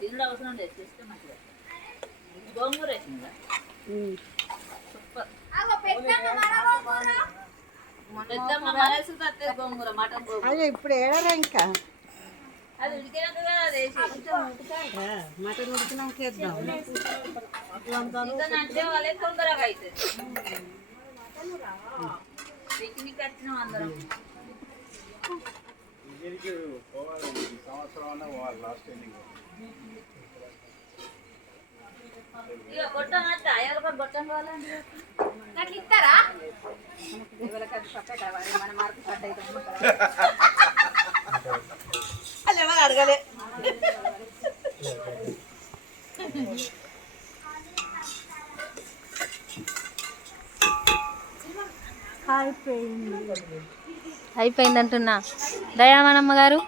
దీనిలో అవసరం లేదు, చేస్తే మంచిగా. గోంగూర వేసిందా? సూపర్. పెద్దమ్మ మనసు తత్తే గోంగూర మటన్ గోంగూర ఇప్పుడు ఏడారా ఇంకా అది ఉడికినాక కదా అది వేసి మటన్ ఉడికినాక వేద్దాం. చికెన్ అంటే వాళ్ళే తొందరగా అవుతుంది. పిక్నిక్ వచ్చినాం అందరం. దీనికి పోవాలి సంవత్సరం అన్నా పోవాలి లాస్ట్ ఎండింగ్. ఇక గొట్టం అంటే అయ్యాలి గొట్టం కావాలండి. అట్లా ఇస్తారా? ఎవరికది పక్క కావాలి మన మార్పు పడ్డ అయిపోయింది అంటున్నా. దయామనమ్మ గారు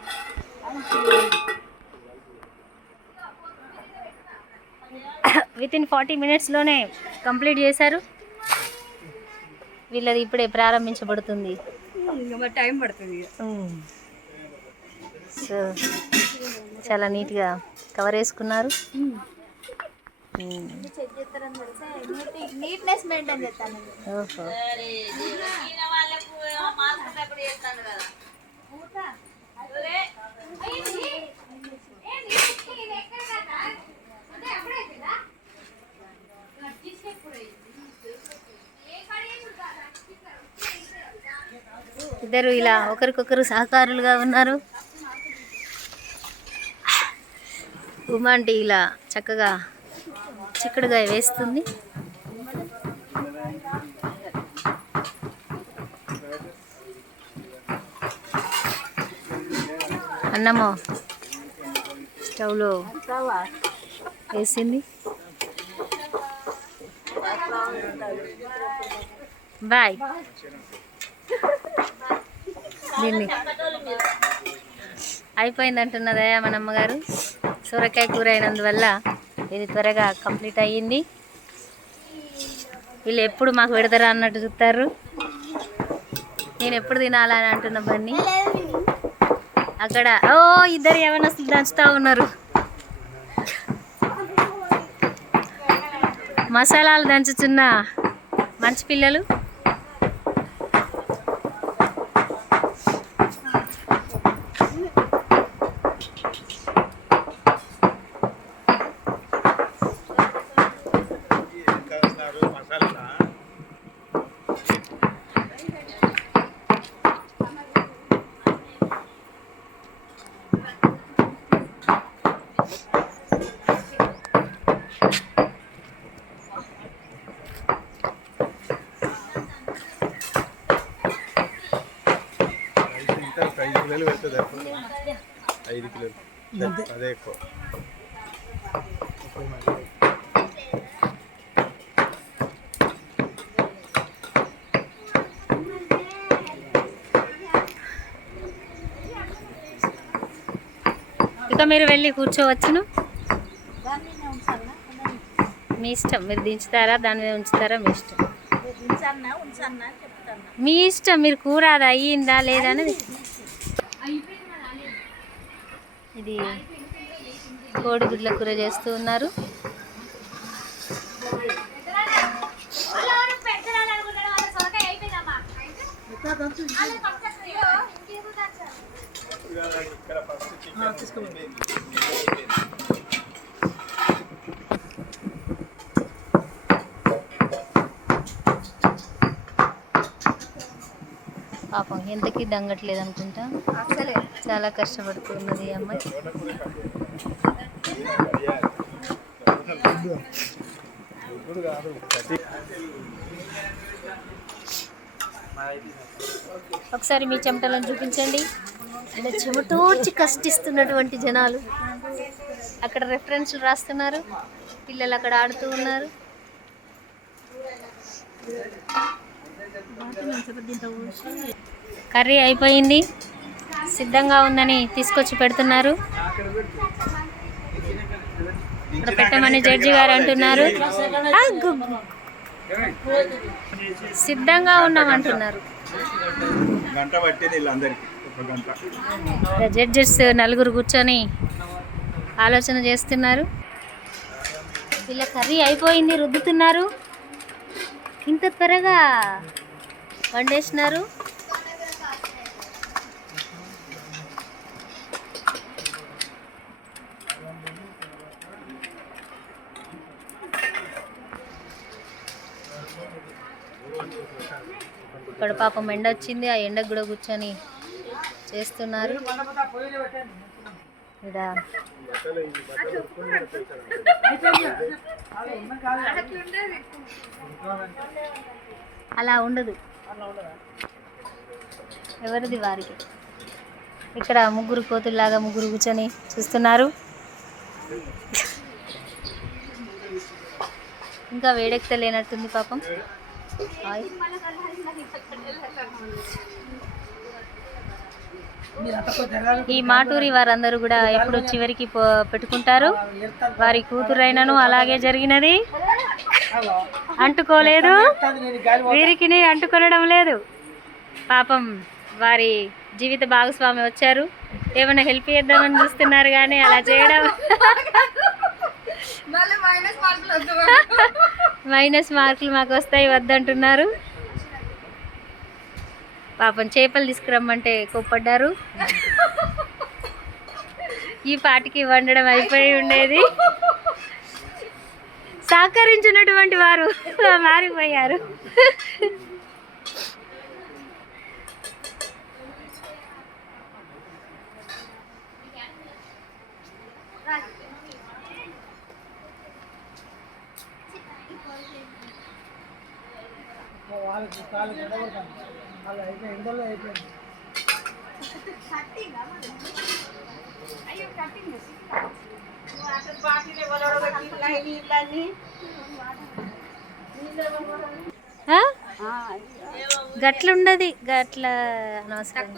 వితిన్ 40 minutesలోనే కంప్లీట్ చేశారు. వీళ్ళది ఇప్పుడే ప్రారంభించబడుతుంది. టైం పడుతుంది. సో చాలా నీట్గా కవర్ వేసుకున్నారు. చెక్ చేస్తారని తెలిసే నీట్నెస్ మెయింటైన్ చేస్తాను. ఓహో ఇద్దరు ఇలా ఒకరికొకరు సహకారులుగా ఉన్నారు. ఉమాంటి ఇలా చక్కగా చిక్కుడుగా వేస్తుంది. అన్నము స్టవ్లో వేసింది. బాయ్. దీన్ని అయిపోయింది అంటున్నదయా మన అమ్మగారు. సొరకాయ కూర అయినందువల్ల ఇది త్వరగా కంప్లీట్ అయ్యింది. వీళ్ళు ఎప్పుడు మాకు పెడతారా అన్నట్టు చూస్తారు. నేను ఎప్పుడు తినాలని అంటున్న బన్నీ అక్కడ ఇద్దరు ఏమైనా దంచుతూ ఉన్నారు. మసాలాలు దంచుతున్న మంచి పిల్లలు. అదే ఎక్కువ. ఇక మీరు వెళ్ళి కూర్చోవచ్చును. మీ ఇష్టం, మీరు దించుతారా దాని మీద ఉంచుతారా మీ ఇష్టం. మీ ఇష్టం, మీరు కూర అది అయ్యిందా లేదా అనేది. ఇది కోడిగుడ్ల కూర చేస్తూ ఉన్నారు. పాపం ఎంతకి దంగట్లేదు అనుకుంటా, చాలా కష్టపడుతున్నది ఈ అమ్మాయి. ఒకసారి మీ చెమటలను చూపించండి. అంటే చెమటోడ్చి కష్టిస్తున్నటువంటి జనాలు అక్కడ రెఫరెన్స్లు రాస్తున్నారు. పిల్లలు అక్కడ ఆడుతూ ఉన్నారు. కర్రీ అయిపోయింది, సిద్ధంగా ఉందని తీసుకొచ్చి పెడుతున్నారు. ఇక్కడ పెట్టమని జడ్జి గారు అంటున్నారు. సిద్ధంగా ఉన్నామంటున్నారు. జడ్జెస్ నలుగురు కూర్చొని ఆలోచన చేస్తున్నారు. వీళ్ళ కర్రీ అయిపోయింది, రుద్దుతున్నారు. ఇంత త్వరగా వండేసినారు. ఇక్కడ పాపం ఎండ వచ్చింది, ఆ ఎండకు కూడా కూర్చొని చేస్తున్నారు. అలా ఉండదు, ఎవరిది వారికి. ఇక్కడ ముగ్గురు కోతుల్లాగా ముగ్గురు కూర్చొని చూస్తున్నారు. ఇంకా వేడెక్కలేనట్టుంది పాపం. ఈ మాటూరి వారందరూ కూడా ఎప్పుడు చివరికి పెట్టుకుంటారు. వారి కూతురైనను అలాగే జరిగినది, అంటుకోలేదు, వీరికి అంటుకొనడం లేదు. పాపం వారి జీవిత భాగస్వామి వచ్చారు, ఏమైనా హెల్ప్ చేద్దామని చూస్తున్నారు కానీ అలా చేయడం మైనస్ మార్కులు మాకు వస్తాయి వద్దంటున్నారు. పాపం చేపలు తీసుకురమ్మంటే కోప్పడ్డారు. ఈ పాటికి వండడం అయిపోయి ఉండేది. సహకరించినటువంటి వారు మారిపోయారు. గట్లుండది, గట్ల అనవసరం.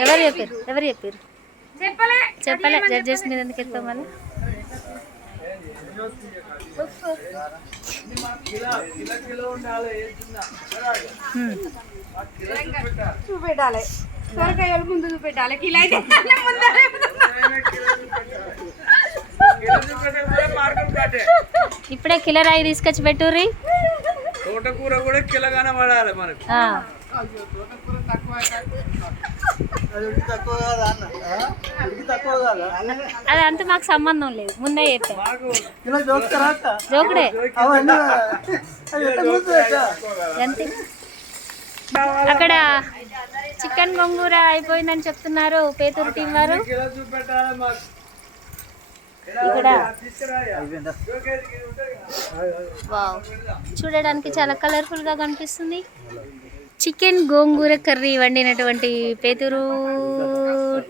ఎవరు చెప్పారు? చెప్పలే. జడ్జెస్ మీద ఎందుకు ఎత్తాం మళ్ళీ? చూపెట్టాలి, సొరకాయలు ముందు చూపెట్టాలి, కిలో అయితే ఇప్పుడే కిలో రాయి తీసుకొచ్చి పెట్టుర్రి. తోటకూర కూడా కిలోగానే పడాలి మనకి. అదంతా మాకు సంబంధం లేదు, ముందే చెప్పాను. జోకుడే అంతే. అక్కడ చికెన్ గోంగూర అయిపోయిందని చెప్తున్నారు పేతూరు టీం వారు. ఇక్కడ వావ్, చూడడానికి చాలా కలర్ఫుల్ గా కనిపిస్తుంది. చికెన్ గోంగూర కర్రీ వండినటువంటి పేతూరు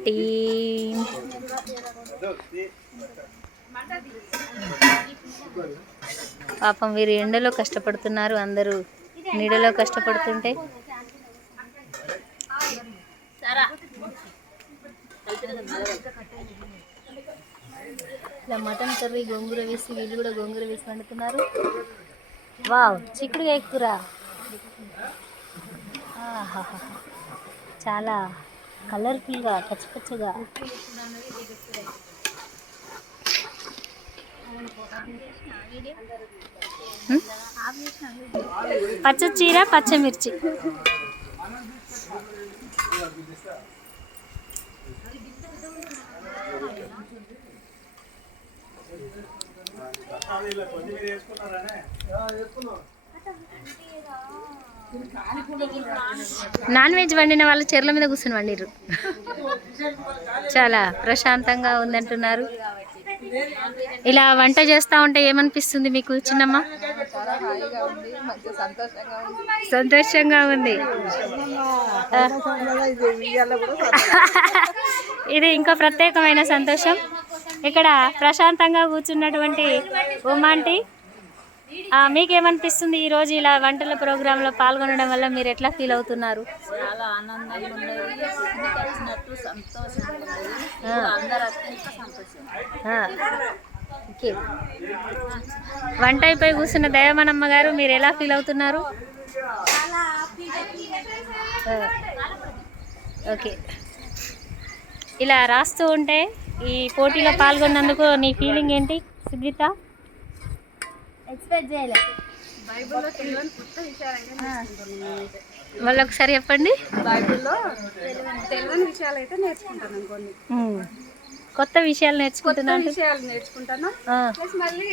టీం. పాపం వీరు ఎండలో కష్టపడుతున్నారు, అందరూ నీడలో కష్టపడుతుంటే. ఇలా మటన్ కర్రీ గోంగూర వేసి, వీళ్ళు కూడా గోంగూర వేసి వండుతున్నారు. వావ్, చిక్కుడుకాయ కూర చాలా కలర్ఫుల్గా పచ్చపచ్చగా. పచ్చ చీర, పచ్చమిర్చి. నాన్ వెజ్ వండిన వాళ్ళు చెర్ల మీద కూర్చొని వండిర్రు. చాలా ప్రశాంతంగా ఉందంటున్నారు. ఇలా వంట చేస్తూ ఉంటే ఏమనిపిస్తుంది మీకు చిన్నమ్మ? సంతోషంగా ఉంది. ఇది ఇంకో ప్రత్యేకమైన సంతోషం. ఇక్కడ ప్రశాంతంగా కూర్చున్నటువంటి ఉమాంటి, మీకేమనిపిస్తుంది ఈరోజు ఇలా వంటల ప్రోగ్రాంలో పాల్గొనడం వల్ల? మీరు ఎట్లా ఫీల్ అవుతున్నారు? చాలా ఆనందంగా ఉన్నది, వచ్చినట్టు సంతోషంగా ఉన్నది, అందరూ అత్యంత సంతోషం. ఓకే, వంట అయిపోయి కూర్చున్న దయామనమ్మ గారు, మీరు ఎలా ఫీల్ అవుతున్నారు? ఓకే, ఇలా రాస్తూ ఉంటే ఈ పోటీలో పాల్గొన్నందుకు నీ ఫీలింగ్ ఏంటి సుగ్రీత? ఎక్స్పెక్ట్ చేయలేదు. వాళ్ళు ఒకసారి చెప్పండి. బైబిల్లో తెలియని విషయాలు అయితే నేర్చుకుంటాను, కొన్ని కొత్త విషయాలు నేర్చుకుంటున్నాను. విషయాలు నేర్చుకుంటాను. ప్లస్ మళ్ళీ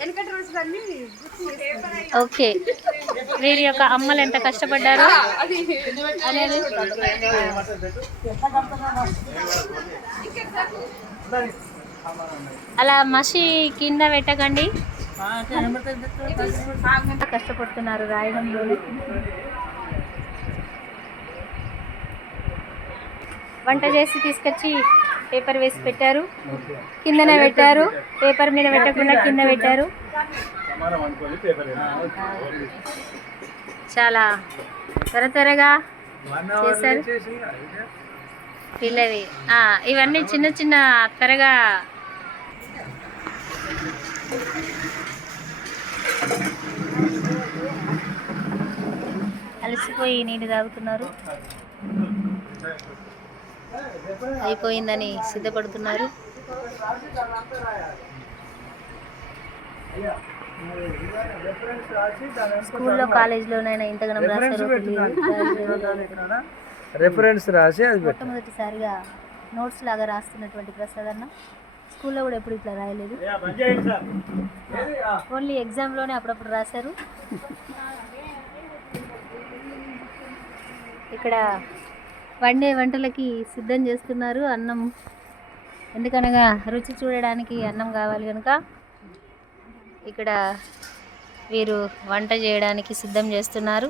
వెనకటి రోజులన్నీ. ఓకే, వీరి యొక్క అమ్మలు ఎంత కష్టపడ్డారు అనేది. అలా మసి కింద పెట్టకండి, కష్టపడుతున్నారు రాయడంలో. వంట చేసి తీసుకొచ్చి పేపర్ వేసి పెట్టారు, కిందనే పెట్టారు, పేపర్ మీద పెట్టకుండా కింద పెట్టారు. సమానం అనుకోని పేపర్ చాలా త్వరగా 1 hour చేశారు చేసి పిల్లవి. ఇవన్నీ చిన్న చిన్న త్వరగా అలసిపోయి నీళ్ళు తాగుతున్నారు, అయిపోయిందని సిద్ధపడుతున్నారు. స్కూల్లో కాలేజీలోనైనా ఇంతగానం రాశారు రెఫరెన్స్ రాసి అది మొట్టమొదటిసారిగా నోట్స్ లాగా రాస్తున్నటువంటి ప్రసాద్ అన్న. స్కూల్లో కూడా ఎప్పుడు ఇట్లా రాయలేదు, ఓన్లీ ఎగ్జామ్లోనే అప్పుడప్పుడు రాశారు. ఇక్కడ వండే వంటలకి సిద్ధం చేస్తున్నారు. అన్నం ఎందుకనగా రుచి చూడడానికి అన్నం కావాలి కనుక ఇక్కడ వీరు వంట చేయడానికి సిద్ధం చేస్తున్నారు.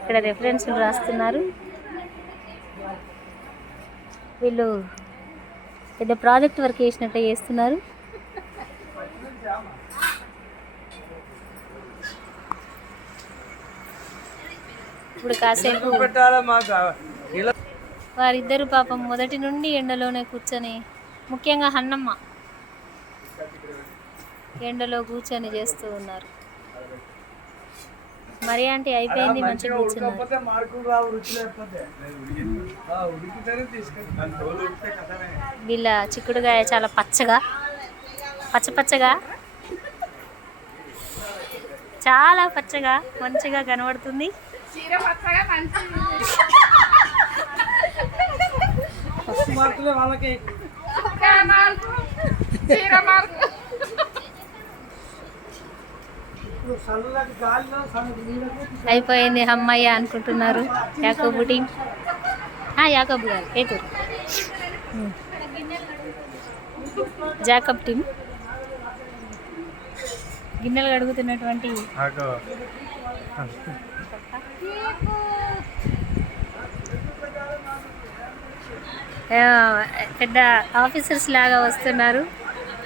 ఇక్కడ రెఫరెన్స్లు రాస్తున్నారు. వీళ్ళు పెద్ద ప్రాజెక్ట్ వర్క్ చేసినట్టే చేస్తున్నారు. ఇప్పుడు కాసేపు వారిద్దరు పాపం మొదటి నుండి ఎండలోనే కూర్చొని, ముఖ్యంగా హన్నమ్మ ఎండలో కూర్చొని చేస్తూ ఉన్నారు. మరి అంటే అయిపోయింది, మంచిగా కూర్చున్నారు. వీళ్ళ చిక్కుడుగాయ చాలా పచ్చగా పచ్చగా చాలా పచ్చగా మంచిగా కనబడుతుంది. అయిపోయింది అమ్మయ్య అనుకుంటున్నారు. యాకోబు టీం, యాకోబు గారు ఏకూరు జాకబ్ టీం గిన్నెలు కడుగుతున్నటువంటి పెద్ద ఆఫీసర్స్ లాగా వస్తున్నారు.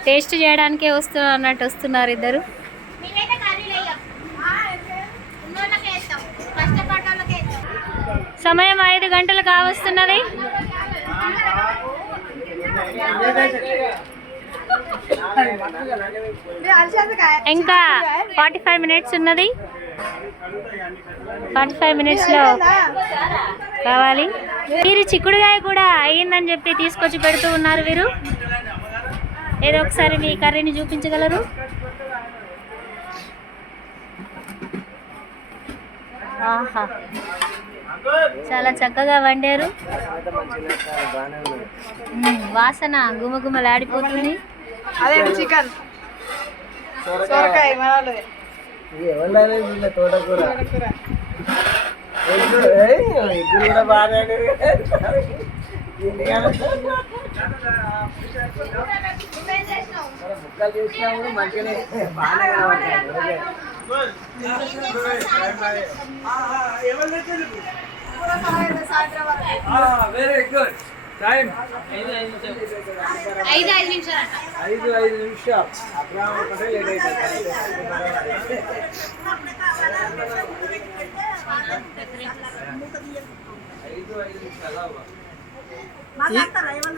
టేస్ట్ చేయడానికే అన్నట్టు వస్తున్నారు ఇద్దరు. సమయం 5 గంటలు కావస్తున్నది. ఇంకా 45 మినిట్స్ ఉన్నది. 45 మినిట్స్లో కావాలి. వీరు చిక్కుడుగాయ కూడా అయ్యిందని చెప్పి తీసుకొచ్చి పెడుతూ ఉన్నారు. వీరు ఏదో ఒకసారి మీ కర్రీని చూపించగలరు? ఆహా, చాలా చక్కగా వండారు. వాసన గుమగుమలాడిపోతుంది. అదే చికెన్ సొరకాయ తోటకూర ముక్కలు చేసినా మంచిగానే వెరీ గుడ్. టైం 5 నిమిషాలు. అక్కడ ఒకటే లేట్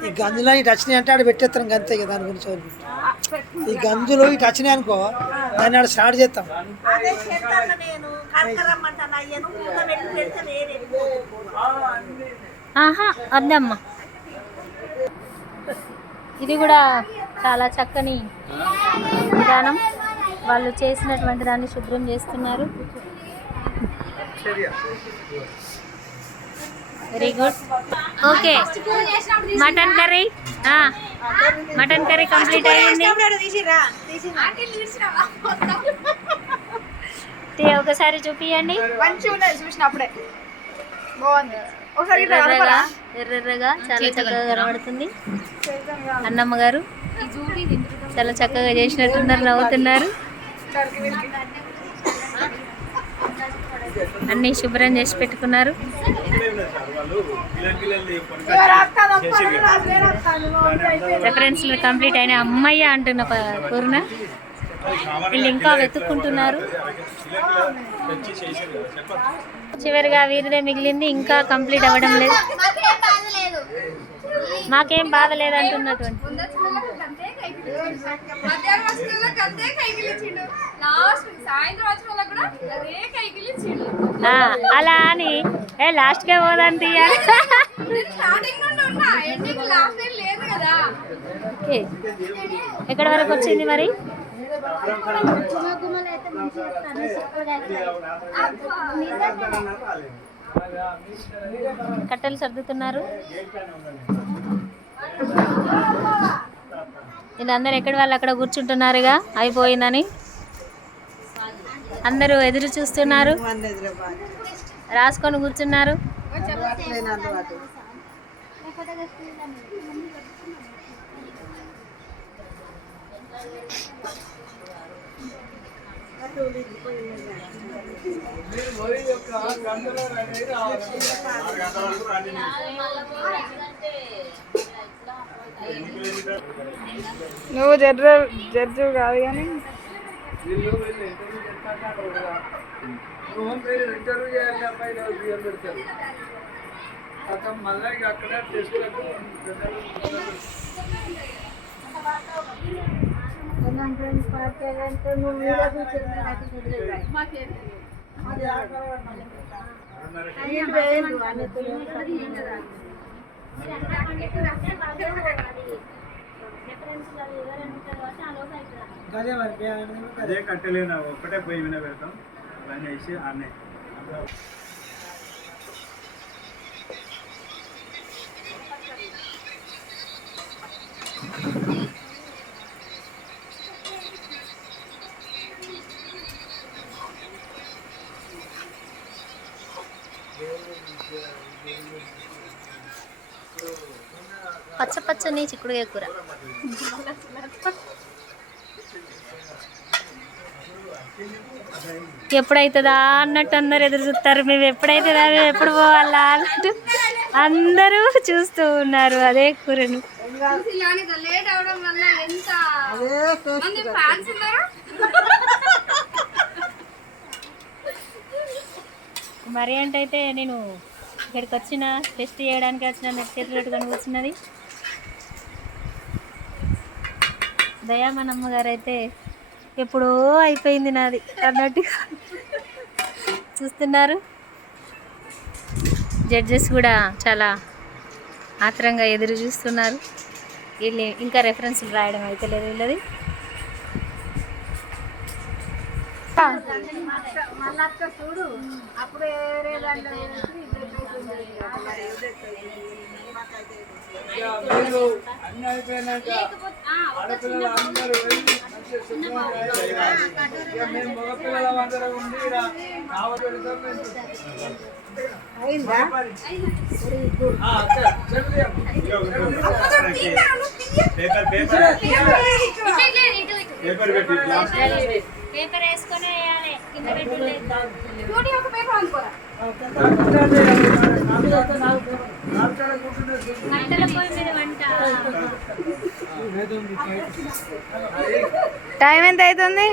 ఈ గంజులో ఇటు వచ్చినాయి అంటే ఆడ పెట్టేస్తాం అంతే కదా. దాని గురించి ఈ గంజులో ఇటు వచ్చినాయి అనుకో, దాన్ని ఆడ స్టార్ట్ చేస్తాం. అద్దమ్మా, ఇది కూడా చాలా చక్కని విధానం. వాళ్ళు చేసినటువంటి దాన్ని శుభ్రం చేస్తున్నారు. Very good. Okay, mutton curry complete అయ్యింది. ఒకసారి చూపియండి. ఎర్రగా చాలా చక్కగా కనబడుతుంది. అన్నమ్మ గారు చాలా చక్కగా చేసినట్టున్నారు, నవ్వుతున్నారు. అన్నీ శుభ్రం చేసి పెట్టుకున్నారు. రెఫరెన్స్ కంప్లీట్ అయిన అమ్మయ్య అంటున్న పూర్ణ వీళ్ళు ఇంకా వెతుక్కుంటున్నారు. చివరిగా వీరిదే మిగిలింది, ఇంకా కంప్లీట్ అవ్వడం లేదు. మాకేం బాధ లేదు అంటున్నటువంటి అలా అని లాస్ట్కే పోదని తీయాలి. ఎక్కడి వరకు వచ్చింది మరి? కట్టెలు సర్దుతున్నారు. వీళ్ళందరూ ఎక్కడి వాళ్ళు అక్కడ కూర్చుంటున్నారుగా అయిపోయిందని. అందరూ ఎదురు చూస్తున్నారు, రాసుకొని కూర్చున్నారు. నువ్వు జడ్జి కాదు కానీ ఇంటర్వ్యూ చేయాలి అమ్మాయి బియ్యం పెడతారు అక్కడ మళ్ళీ అక్కడ టెస్ట్లకు అదే కట్టెలేనా ఒక్కటే పొయ్యి మీద పెడతాం పని వేసి అన్నీ పచ్చ పచ్చని చిక్కుడుకాయ కూర. ఎప్పుడైతుందా అన్నట్టు అందరు ఎదురు చూస్తారు. మేము ఎప్పుడైతుందా, మేము ఎప్పుడు పోవాలా అన్నట్టు అందరూ చూస్తూ ఉన్నారు అదే కూరను. మరి అంటే నేను ఇక్కడికి వచ్చిన టెస్ట్ చేయడానికి వచ్చిన నెట్ చేతులు పెట్టుకొని కూర్చున్నది. దయామనమ్మ గారు అయితే ఎప్పుడో అయిపోయింది నాది అన్నట్టుగా చూస్తున్నారు. జడ్జెస్ కూడా చాలా ఆత్రంగా ఎదురు చూస్తున్నారు. వీళ్ళు ఇంకా రెఫరెన్స్లు రాయడం అయితే లేదు వీళ్ళది. మీరు అన్ని అయిపోయినాక ఆడపిల్లలు అందరూ వెళ్ళి మేము మగపిల్లల అందరూ ఉండి పేపర్ వేసుకొని వేయాలి, కింద పెట్టలేదు. కట్టెల పొయ్యి మీద వంట. టైం ఎంత అవుతుంది?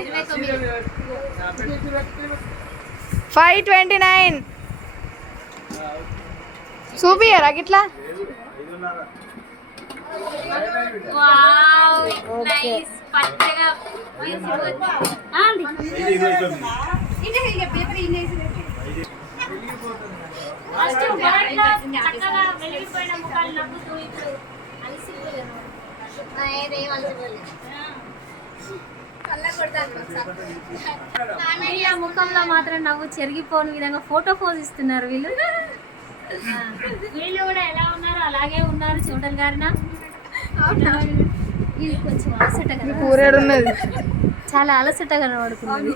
5:29. చూపియరా గిట్లా? Wow, nice. పచ్చగా చక్కగా వెలిగిపోయిన ముఖాలు నవ్వుతూ ఇప్పుడు అలసిపోయాను. వీళ్ళ ముఖంలో మాత్రం నవ్వు చెరిగిపోని విధంగా ఫోటో పోజ్ ఇస్తున్నారు వీళ్ళు. వీళ్ళు కూడా ఎలా ఉన్నారో అలాగే ఉన్నారు. చూడలు గారిన ఇది కొంచెం అలసటగా, చాలా అలసటగా కనబడుతుంది.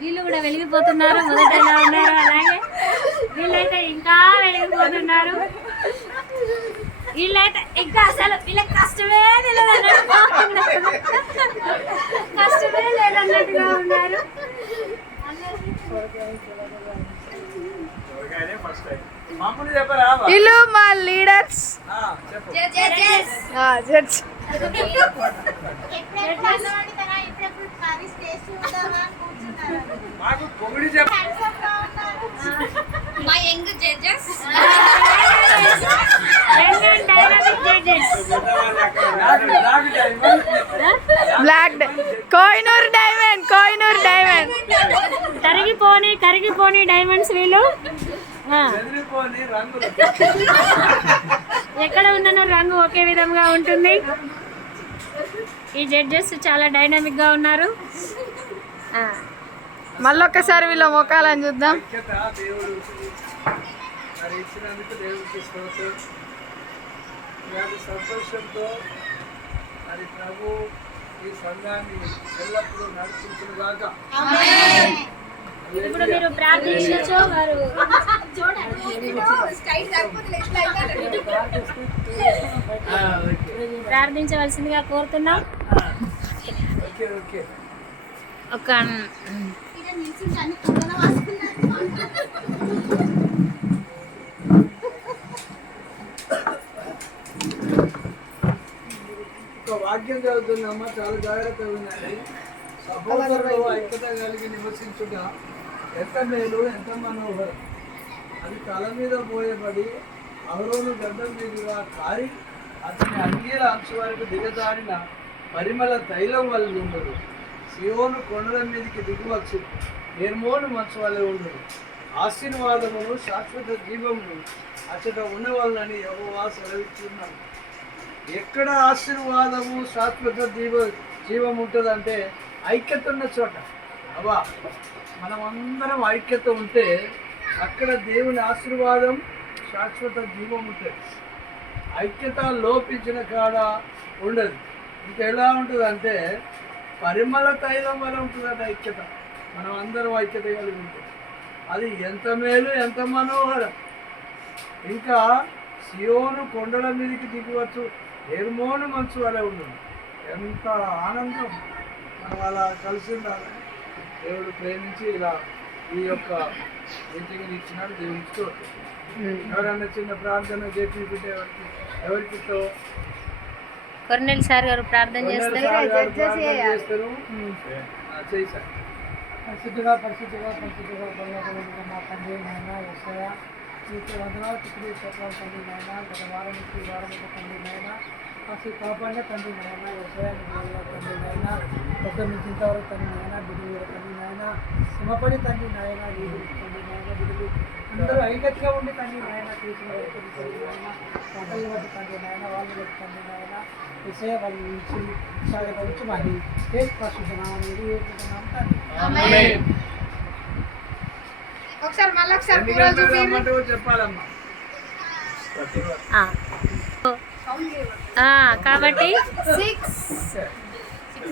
వీళ్ళు కూడా వెలిగిపోతున్నారు. మొదట ఎలా ఉన్నారు అలాగే వీళ్ళైతే ఇంకా వెలిగిపోతున్నారు. వీళ్ళైతే ఇంకా అసలు వీళ్ళకి కష్టమే లేదన్నట్టుగా ఉన్నారు. ఎవరికైనా ఫస్ట్ టైం మామూలు చెప్పరా వీళ్ళు మా లీడర్స్ చెప్పు జడ్జ్. మాకు పొగిడి చెప్ప మా young judges black Kohinoor diamond కరిగిపోని డైమండ్స్ వీళ్ళు. ఎదిరిపోని రంగులు ఎక్కడ ఉన్న రంగు ఒకే విధంగా ఉంటుంది. ఈ జడ్జెస్ చాలా డైనామిక్ గా ఉన్నారు. మళ్ళొక్కసారి వీళ్ళ ముఖాలని చూద్దాం. ఐక్యత దేవుడు మరి ఇచ్చినందుకు దేవుడికి స్తోత్రం. ఇలాంటి సంతోషంతో మరి ప్రభు ఈ సంఘాన్ని ఎల్లప్పుడూ నడిపించుగాక. ఇప్పుడు మీరు ప్రార్థించచ్చు. వారు ప్రార్థించవలసిందిగా కోరుతున్నాం. ఓకే ఓకే ఒక ఒక వాక్యం చదువుతున్నామా, చాలా జాగ్రత్తగా ఉందండి. సహోదరులు ఐక్యత కలిగి నివసించుట ఎంత మేలు, ఎంత మనోహరం. అది తల మీద పోయబడి అహరోను గడ్డం మీదుగా కారి అతని అంగీల అంచు వరకు దిగజారిన పరిమళ తైలం వల్ల ఉండదు. సియోను కొండల మీదకి దిగువచ్చు, హెర్మోను మంచు వల్ల ఉండదు. ఆశీర్వాదమును శాశ్వత జీవమును అచ్చట ఉండవాలని యెహోవా సెలవిస్తున్నాడు. ఎక్కడ ఆశీర్వాదము శాశ్వత జీవం ఉంటుందంటే ఐక్యత ఉన్న చోట. అబ్బా మనం అందరం ఐక్యత ఉంటే అక్కడ దేవుని ఆశీర్వాదం శాశ్వత జీవం ఉంటుంది. ఐక్యత లోపించిన కాడ ఉండదు. ఇంకా ఎలా ఉంటుందంటే పరిమళ తైలం వల్ల ఉంటుందట ఐక్యత. మనం అందరం ఐక్యత కలిగి ఉంటుంది. అది ఎంత మేలు, ఎంత మనోహరం. ఇంకా సియోను కొండల మీదకి దిగవచ్చు, హెర్మోను మంచు వలె ఉండదు. ఎంత ఆనందం. మనం అలా కలిసి ఉండాలి. దేవుడు ప్రేమించి ఇలా ఈ యొక్క మీటింగ్ ఇచ్చినాడు. దేవుడితో ఎవరన్నా చిన్న ప్రార్థన చేసి ఎవరికి కొర్నెల్ సార్ గారు ప్రార్థన చేస్తారు. చేస్తారు. చేశారు. పరిశుద్ధిగా బలపడిన మా తండ్రి నాయన యేసయ్య నీకు వందనాలు తుది చెప్పాలి తండ్రి నాయన. గత వారం నుంచి ఈ వారం తండ్రి నాయన కాసి కాపాడిన తండ్రి నాయన యేసయ్య తండ్రి నాయన పొద్దు నుంచి ఇంతవరకు తండ్రి నాయన బిడ్డలు తండ్రి నాయన శ్రమపడి తండ్రి నాయన వీధులు తండ్రి నాయన బిడ్డలు అందరూ ఐక్యతగా ఉండి తండ్రి నాయన తీసుకున్న తండ్రి నాయన పంటలు బట్టి తండ్రి నాయన వాళ్ళు బట్టి తండ్రి నాయన యేసయ్య వాళ్ళ నుంచి సాగవచ్చు మరి యేసు పరిశుద్ధ నామములో వేడుకుంటున్నాం తండ్రి. ఒకసారి మళ్ళీ చెప్పాలమ్మా. కాబట్టి 6